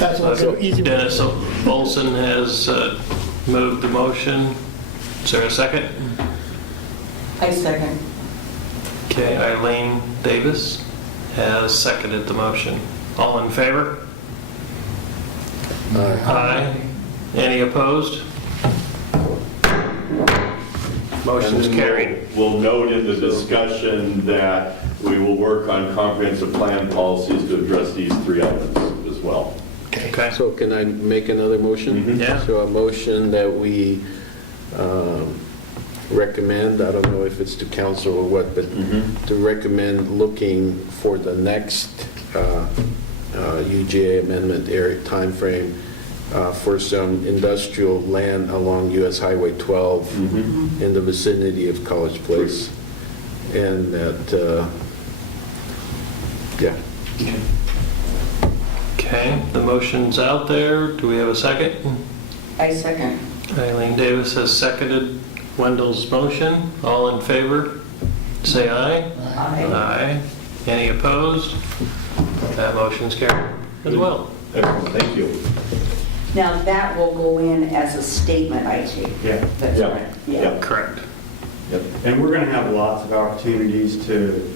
That's also easy. Dennis Olson has moved the motion. Is there a second? I second. Okay, Eileen Davis has seconded the motion. All in favor? Aye. Any opposed? Motion is And carried. We'll note in the discussion that we will work on comprehensive plan policies to address these three items as well. Okay. So can I make another motion? Yeah. So a motion that we recommend, I don't know if it's to council or what, but to recommend looking for the next UGA amendment area timeframe for some industrial land along US Highway 12 in the vicinity of College Place. And that, yeah. Okay, the motion's out there. Do we have a second? I second. Eileen Davis has seconded Wendell's motion. All in favor, say aye. Aye. Aye. Any opposed? That motion's carried as well. Excellent, thank you. Now, that will go in as a statement, I take. Yeah. That's Yeah. right. Yeah. Correct. Yep. And we're going to have lots of opportunities to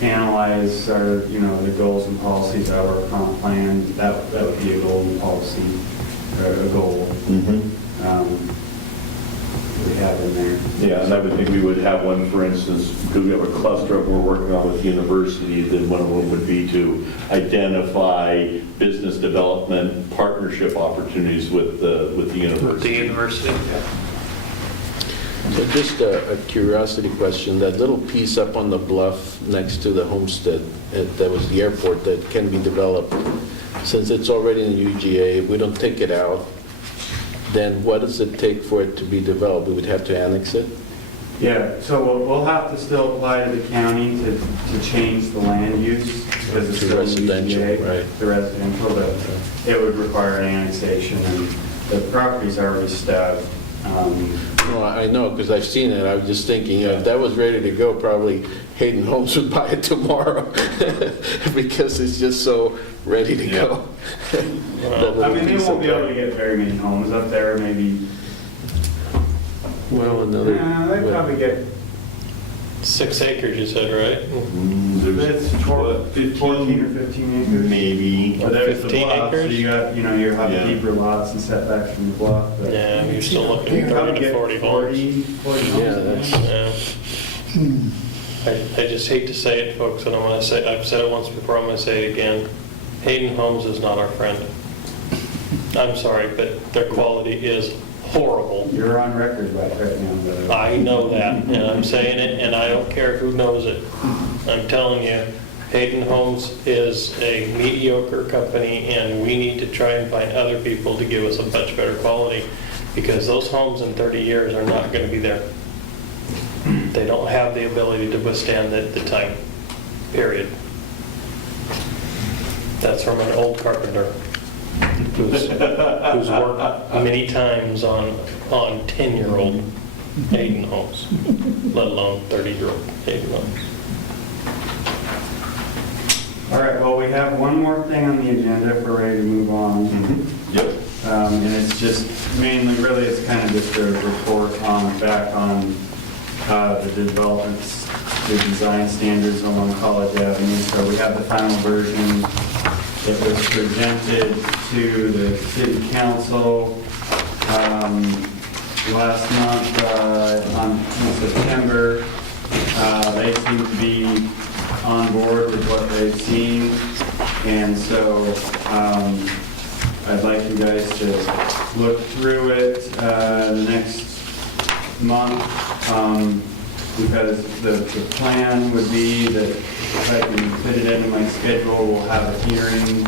analyze our, the goals and policies of our comp plan. That would be a goal and policy, or a goal we have in there. Yeah, and I would think we would have one, for instance, because we have a cluster we're working on with the university, then one of them would be to identify business development partnership opportunities with the university. With the university. So just a curiosity question, that little piece up on the bluff next to the homestead, that was the airport, that can be developed, since it's already in the UGA, if we don't take it out, then what does it take for it to be developed? We would have to annex it? Yeah, so we'll have to still apply to the county to change the land use because it's To still in residential, UGA, right. to residential, but it would require an annexation and the property's already stubbed. No, I know, because I've seen it. I was just thinking, if that was ready to go, probably Hayden Homes would buy it tomorrow because it's just so ready to go. That little I mean, they piece won't up be able to there. get very many homes up there, maybe, Well, another. they probably get, 6 acres, you said, right? it's 14 or 15 acres. Maybe. But there's the 15 bluff, so acres? you got, you have Yeah. deeper lots and setbacks from the bluff. but Yeah, you're still looking You at probably 30 to get 40 homes. 40 homes. Yeah, that's. Yeah. I just hate to say it, folks, and I've said it once before, I'm going to say it again. Hayden Homes is not our friend. I'm sorry, but their quality is horrible. You're on record right now. But I know that, and I'm saying it, and I don't care who knows it. I'm telling you, Hayden Homes is a mediocre company, and we need to try and find other people to give us a much better quality, because those homes in 30 years are not going to be there. They don't have the ability to withstand the time, period. That's from an old carpenter who's worked many times on 10-year-old Hayden homes, let alone 30-year-old Hayden homes. All right, well, we have one more thing on the agenda if we're ready to move on. Yep. And it's just mainly, really, it's kind of just a report back on the developments, the design standards along College Avenue. So we have the final version. It was presented to the city council last month in September. They seem to be on board with what they've seen, and so I'd like you guys to look through it the next month, because the plan would be that if I can fit it into my schedule, we'll have a hearing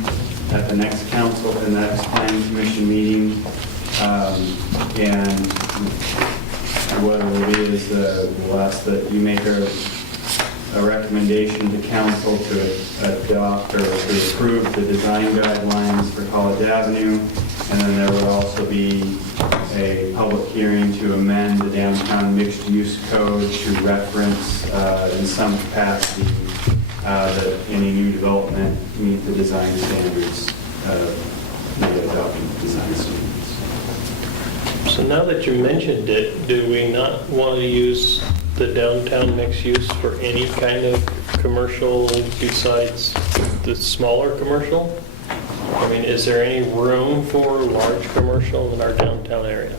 at the next council, the next planning commission meeting, and what it will be is we'll ask that you make a recommendation to council to adopt or to approve the design guidelines for College Avenue, and then there will also be a public hearing to amend the downtown mixed-use code to reference in some capacity that any new development meet the design standards, may adopt design standards. So now that you mentioned it, do we not want to use the downtown mixed use for any kind of commercial besides the smaller commercial? I mean, is there any room for large commercial in our downtown area?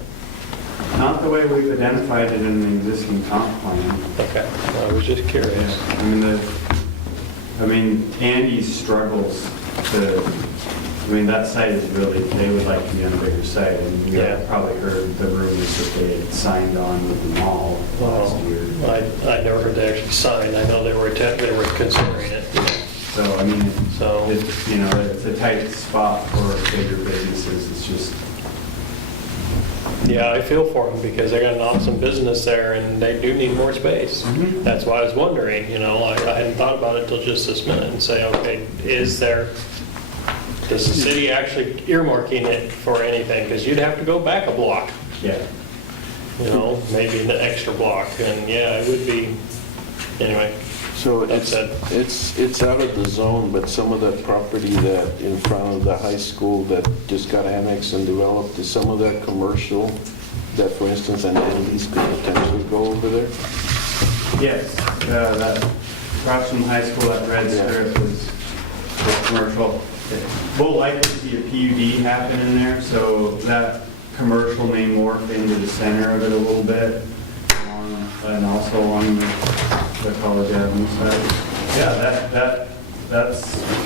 Not the way we've identified it in the existing comp plan. Okay, I was just curious. I mean, Andy's struggles that site is really, they would like to be on a bigger site, and you Yeah. have probably heard the rumors that they had signed on with the mall last year. I never heard they actually signed. I know they were considering it. So, I mean, So- it's a tight spot for bigger businesses, it's just, Yeah, I feel for them because they got an awesome business there and they do need more space. Mhm. That's why I was wondering, I hadn't thought about it till just this minute and say, okay, is the city actually earmarking it for anything? Because you'd have to go back a block, yeah. maybe an extra block. And yeah, it would be, anyway. So That's it's out of the zone, but some of that property that in front of the high school that just got annexed and developed, is some of that commercial that, for instance, an Andy's could potentially go over there? Yes, that across from high school, that red strip is commercial. We'll likely see a PUD happen in there, so that commercial may morph into the center of it a little bit, and also along the College Avenue side. Yeah, that's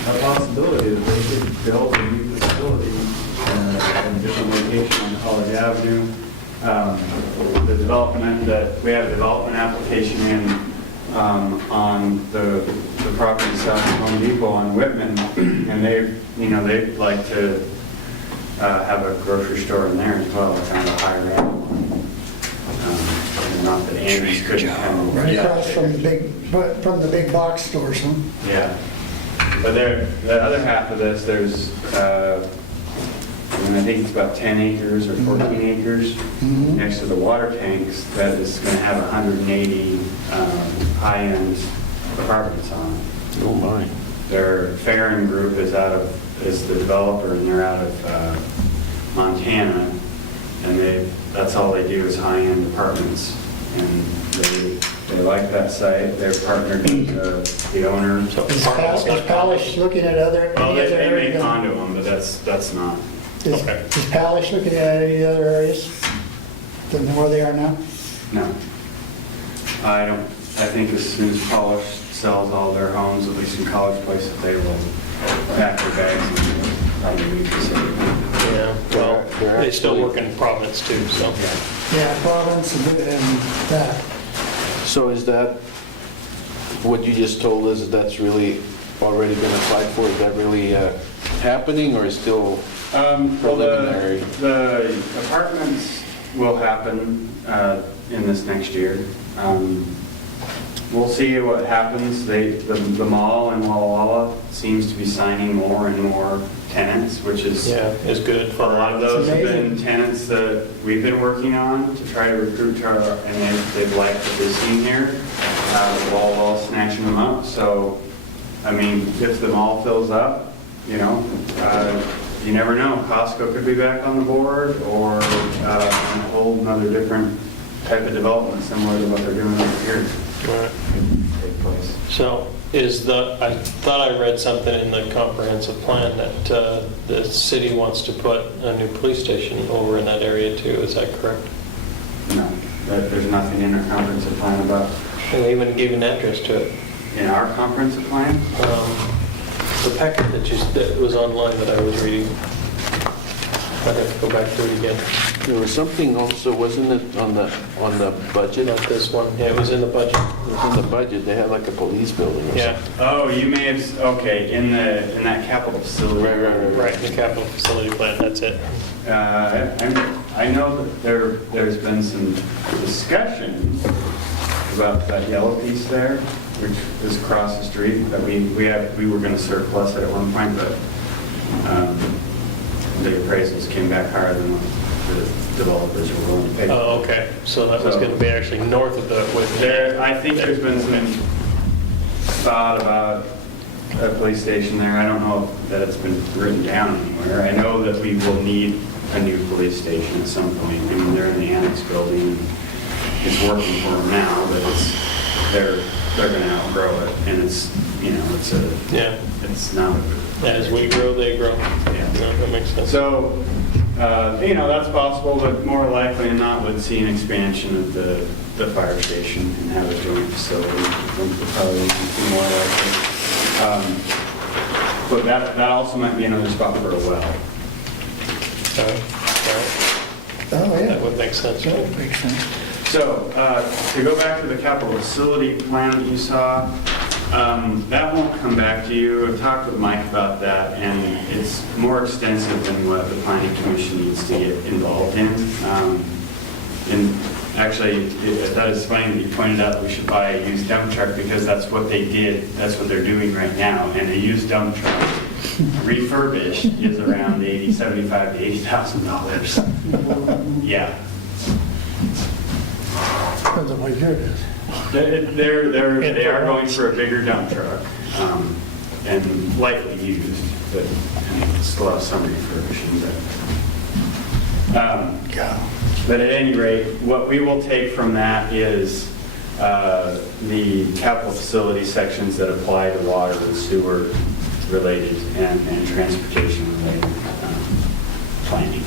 a possibility that they could build a new facility in a different location on College Avenue. the development, that we have a development application in on the property south of Home Depot on Whitman, and they'd like to have a grocery store in there as well, kind of a higher end. Not that Andy's couldn't come. Right across from the big box stores, huh? Yeah. But the other half of this, there's, I think it's about 10 acres or 14 acres next to the water tanks that is going to have 180 high-end apartments on it. Oh, my. Their Farron Group is the developer, and they're out of Montana, and that's all they do is high-end apartments. And they like that site. They're partnered with the owner. Is Palish looking at other? Well, any other they may area? condo them, but that's not. Is Palish looking at any other areas than where they are now? No. I think as soon as Polish sells all their homes, at least in College Place, that they will pack their bags and probably leave the city. Yeah, well, they still work in Providence too, so. Yeah, Providence and that. So is that, what you just told us, that's really already been applied for? Is that really happening, or is still preliminary? The apartments will happen in this next year. We'll see what happens. The mall in Walla Walla seems to be signing more and more tenants, which is good. A lot of those have been amazing. tenants that we've been working on to try to recruit to our, and they've liked what they've seen here. Walla Walla snatching them up. So, I mean, if the mall fills up, you never know. Costco could be back on the board, or a whole another different type of development similar to what they're doing over here. Right. Take place. So I thought I read something in the comprehensive plan that the city wants to put a new police station over in that area too. Is that correct? No, there's nothing in our comprehensive plan about, And they even gave an address to it. in our comprehensive plan? The packet that was online that I was reading. I'd have to go back through it again. There was something also, wasn't it, on the budget? Not this one. Yeah, it was in the budget. It was in the budget, they had like a police building or Yeah, something. Oh, you may have, okay, in that capital facility. right, the capital facility plan, that's it. I know that there's been some discussion about that yellow piece there, which is across the street, that we were going to surplus it at one point, but the appraisals came back higher than what the developers were willing to pay. Oh, okay. So that was going to be actually north of the, I think there's been some thought about a police station there. I don't know that it's been written down anywhere. I know that we will need a new police station at some point. I mean, they're in the annex building. It's working for them now, but they're going to outgrow it. And it's not a as we grow, they grow. Yeah. No, that makes sense. So, that's possible, but more likely than not would see an expansion of the fire station and have a joint facility. Probably more likely. But that also might be another spot for a well. Oh, yeah. That would make sense, That right? would make sense. So, to go back to the capital facility plan that you saw, that won't come back to you. I've talked with Mike about that, and it's more extensive than what the planning commission needs to get involved in. And actually, I thought it was funny that you pointed out that we should buy a used dump truck, because that's what they did, that's what they're doing right now. And a used dump truck refurbished is around $75,000 to $80,000. Yeah. Depends on what year it is. They are going for a bigger dump truck, and lightly used, but still have some refurbishing. But at any rate, what we will take from that is the capital facility sections that apply to water and sewer related and transportation related planning.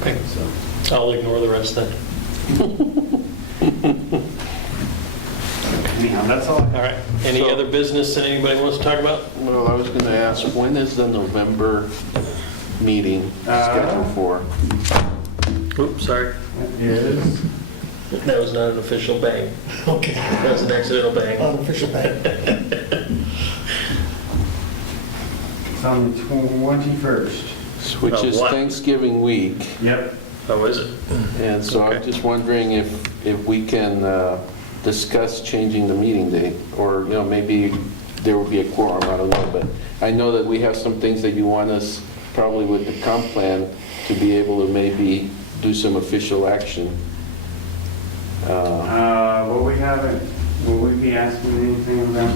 Okay. So. I'll ignore the rest then. Anyhow, that's all. All right. Any So- other business that anybody wants to talk about? Well, I was going to ask, when is the November meeting scheduled for? Oops, sorry. That is, That was not an official bang. Okay. That was an accidental bang. Unofficial bang. it's on the 21st. Which Of is what? Thanksgiving week. Yep. Oh, is it? And so I'm Okay. just wondering if we can discuss changing the meeting date, or, maybe there will be a quorum, I don't know, but I know that we have some things that you want us, probably with the comp plan, to be able to maybe do some official action. Will we have it, will we be asking anything about?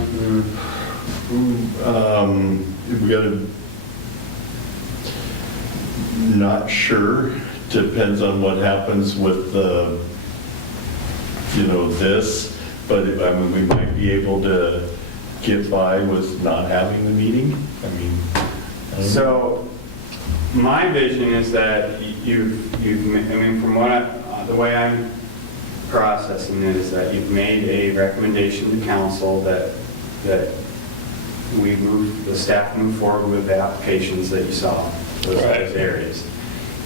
We got to, not sure, depends on what happens with the, this, but I mean, we might be able to get by with not having the meeting. I mean, I don't know. So, my vision is that from the way I'm processing it is that you've made a recommendation to council that the staff move forward with the applications that you saw, those areas.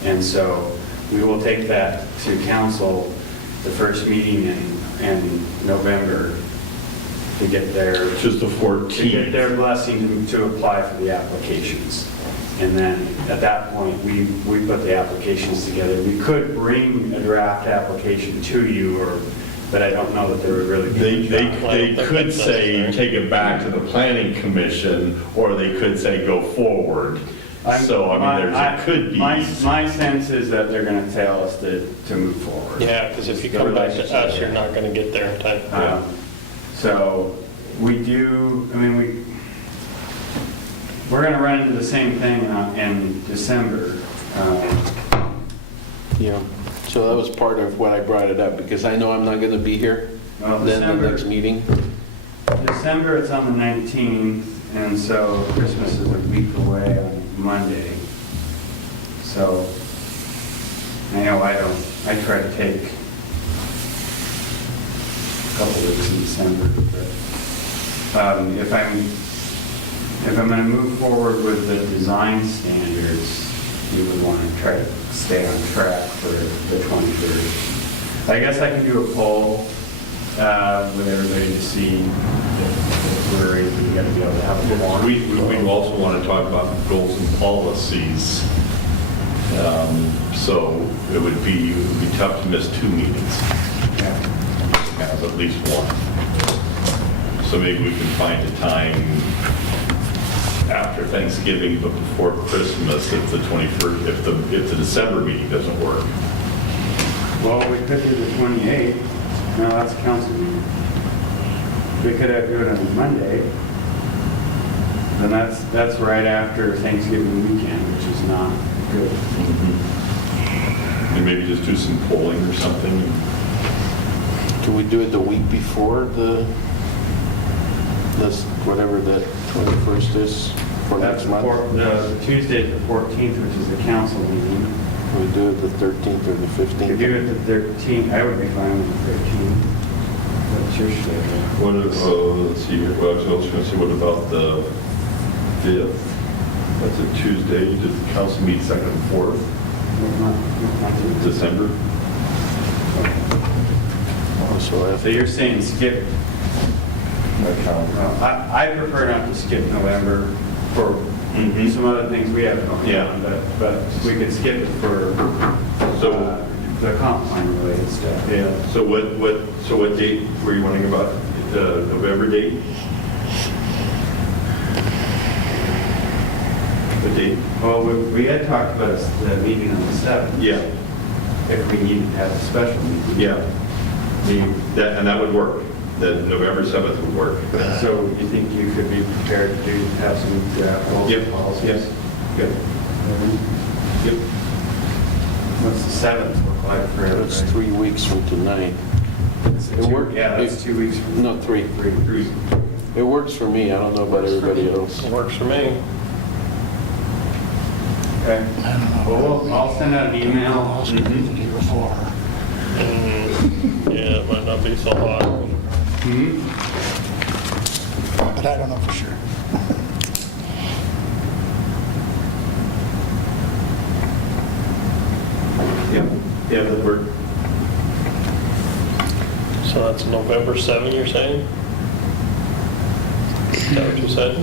And so, we will take that to council the first meeting in November to get their Which is the to get 14th. their blessing to apply for the applications. And then at that point, we put the applications together. We could bring a draft application to you, but I don't know that there would really be. They could say, take it back to the planning commission, or they could say, go forward. So, I mean, there could be. My sense is that they're going to tell us to move forward. Yeah, because if you come back to us, you're not going to get there in time. So we do, we're going to run into the same thing in December. Yeah, so that was part of what I brought it up, because I know I'm not going to be here Well, then the next meeting. December, it's on the 19th, and so Christmas is a week away on Monday. So, I try to take a couple weeks in December, but if I'm going to move forward with the design standards, we would want to try to stay on track for the 23rd. I guess I can do a poll with everybody to see if we're going to be able to have a forum. We also want to talk about goals and policies. So it would be tough to miss 2 meetings. Have at least one. So maybe we can find a time after Thanksgiving, but before Christmas, if the 21st, if the December meeting doesn't work. Well, we could do the 28th. No, that's a council meeting. We could do it on Monday. Then that's right after Thanksgiving weekend, which is not good. And maybe just do some polling or something. Can we do it the week before whatever the 21st is for That's next month? the Tuesday, the 14th, which is the council meeting. Can we do it the 13th or the If you 15th? do it the 13th, I would be fine with the 13th. What's your schedule? Let's see here. Well, I was also going to say, what about the 5th? That's a Tuesday. Does the council meet 2nd and 4th? December? So you're saying skip? My calendar. I prefer not to skip November for some other things we have going on, but we could skip it for the comp plan related stuff. Yeah. So what date were you wondering about? The November date? The date? Well, we had talked about the meeting on the 7th. Yeah. If we needed to have a special meeting. Yeah. And that would work. The November 7th would work. So you think you could be prepared to have some draft goals and policies? Yes. Good. Yep. What's the 7th look like for everybody? It's 3 weeks from tonight. It worked. Yeah, that's 2 weeks from No, 3. 3. It works for me. I don't know about everybody else. It works for me. Okay. Well, I'll send out an email. Before. Yeah, it might not be so hot. But I don't know for sure. Yep. Yeah, that worked. So that's November 7, you're saying? Is that what you said?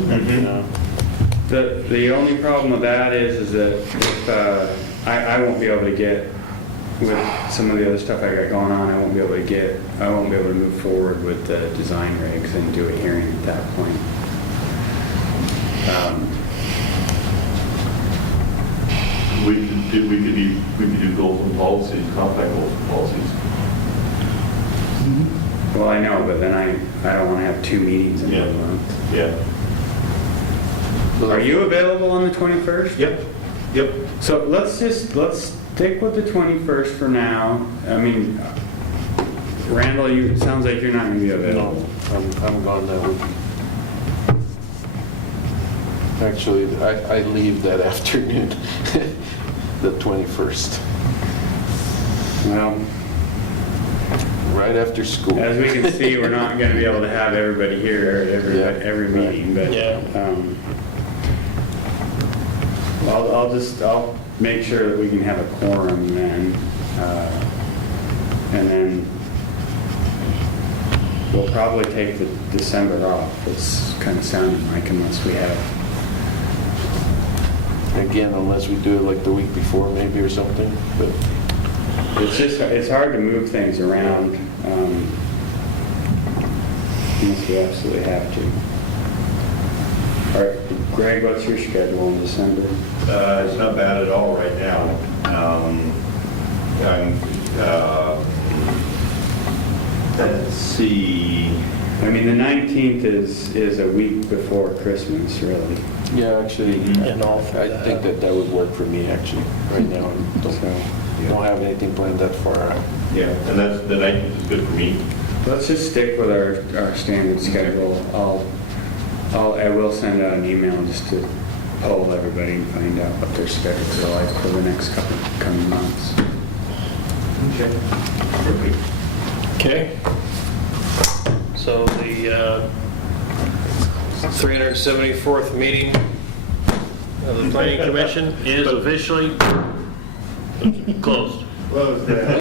The only problem with that is that if, I won't be able to get, with some of the other stuff I got going on, I won't be able to move forward with the design regs and do a hearing at that point. We could do goals and policies, compact goals and policies. Well, I know, but then I don't want to have 2 meetings in Yeah. a month. Yeah. Are you available on the 21st? Yep. So let's stick with the 21st for now. I mean, Randall, it sounds like you're not going to be available. No, I'm gone that week. Actually, I leave that afternoon, the 21st, Well, right after school. as we can see, we're not going to be able to have everybody here at every meeting, but Yeah. I'll make sure that we can have a quorum then, and then we'll probably take the December off. It's kind of sounding like, unless we have. Again, unless we do it like the week before maybe or something, but It's hard to move things around, unless we absolutely have to. All right, Greg, what's your schedule in December? It's not bad at all right now. Let's see. I mean, the 19th is a week before Christmas, really. yeah, actually, And all for I think that would work for me actually, right now. Don't have anything planned that far out. Yeah, and that's, the 19th is good for me. Let's just stick with our standard schedule. I will send out an email just to poll everybody and find out what their schedules are like for the next coming months. Okay. Perfect. Okay. So the 374th meeting of the Planning Commission is officially closed. Close that.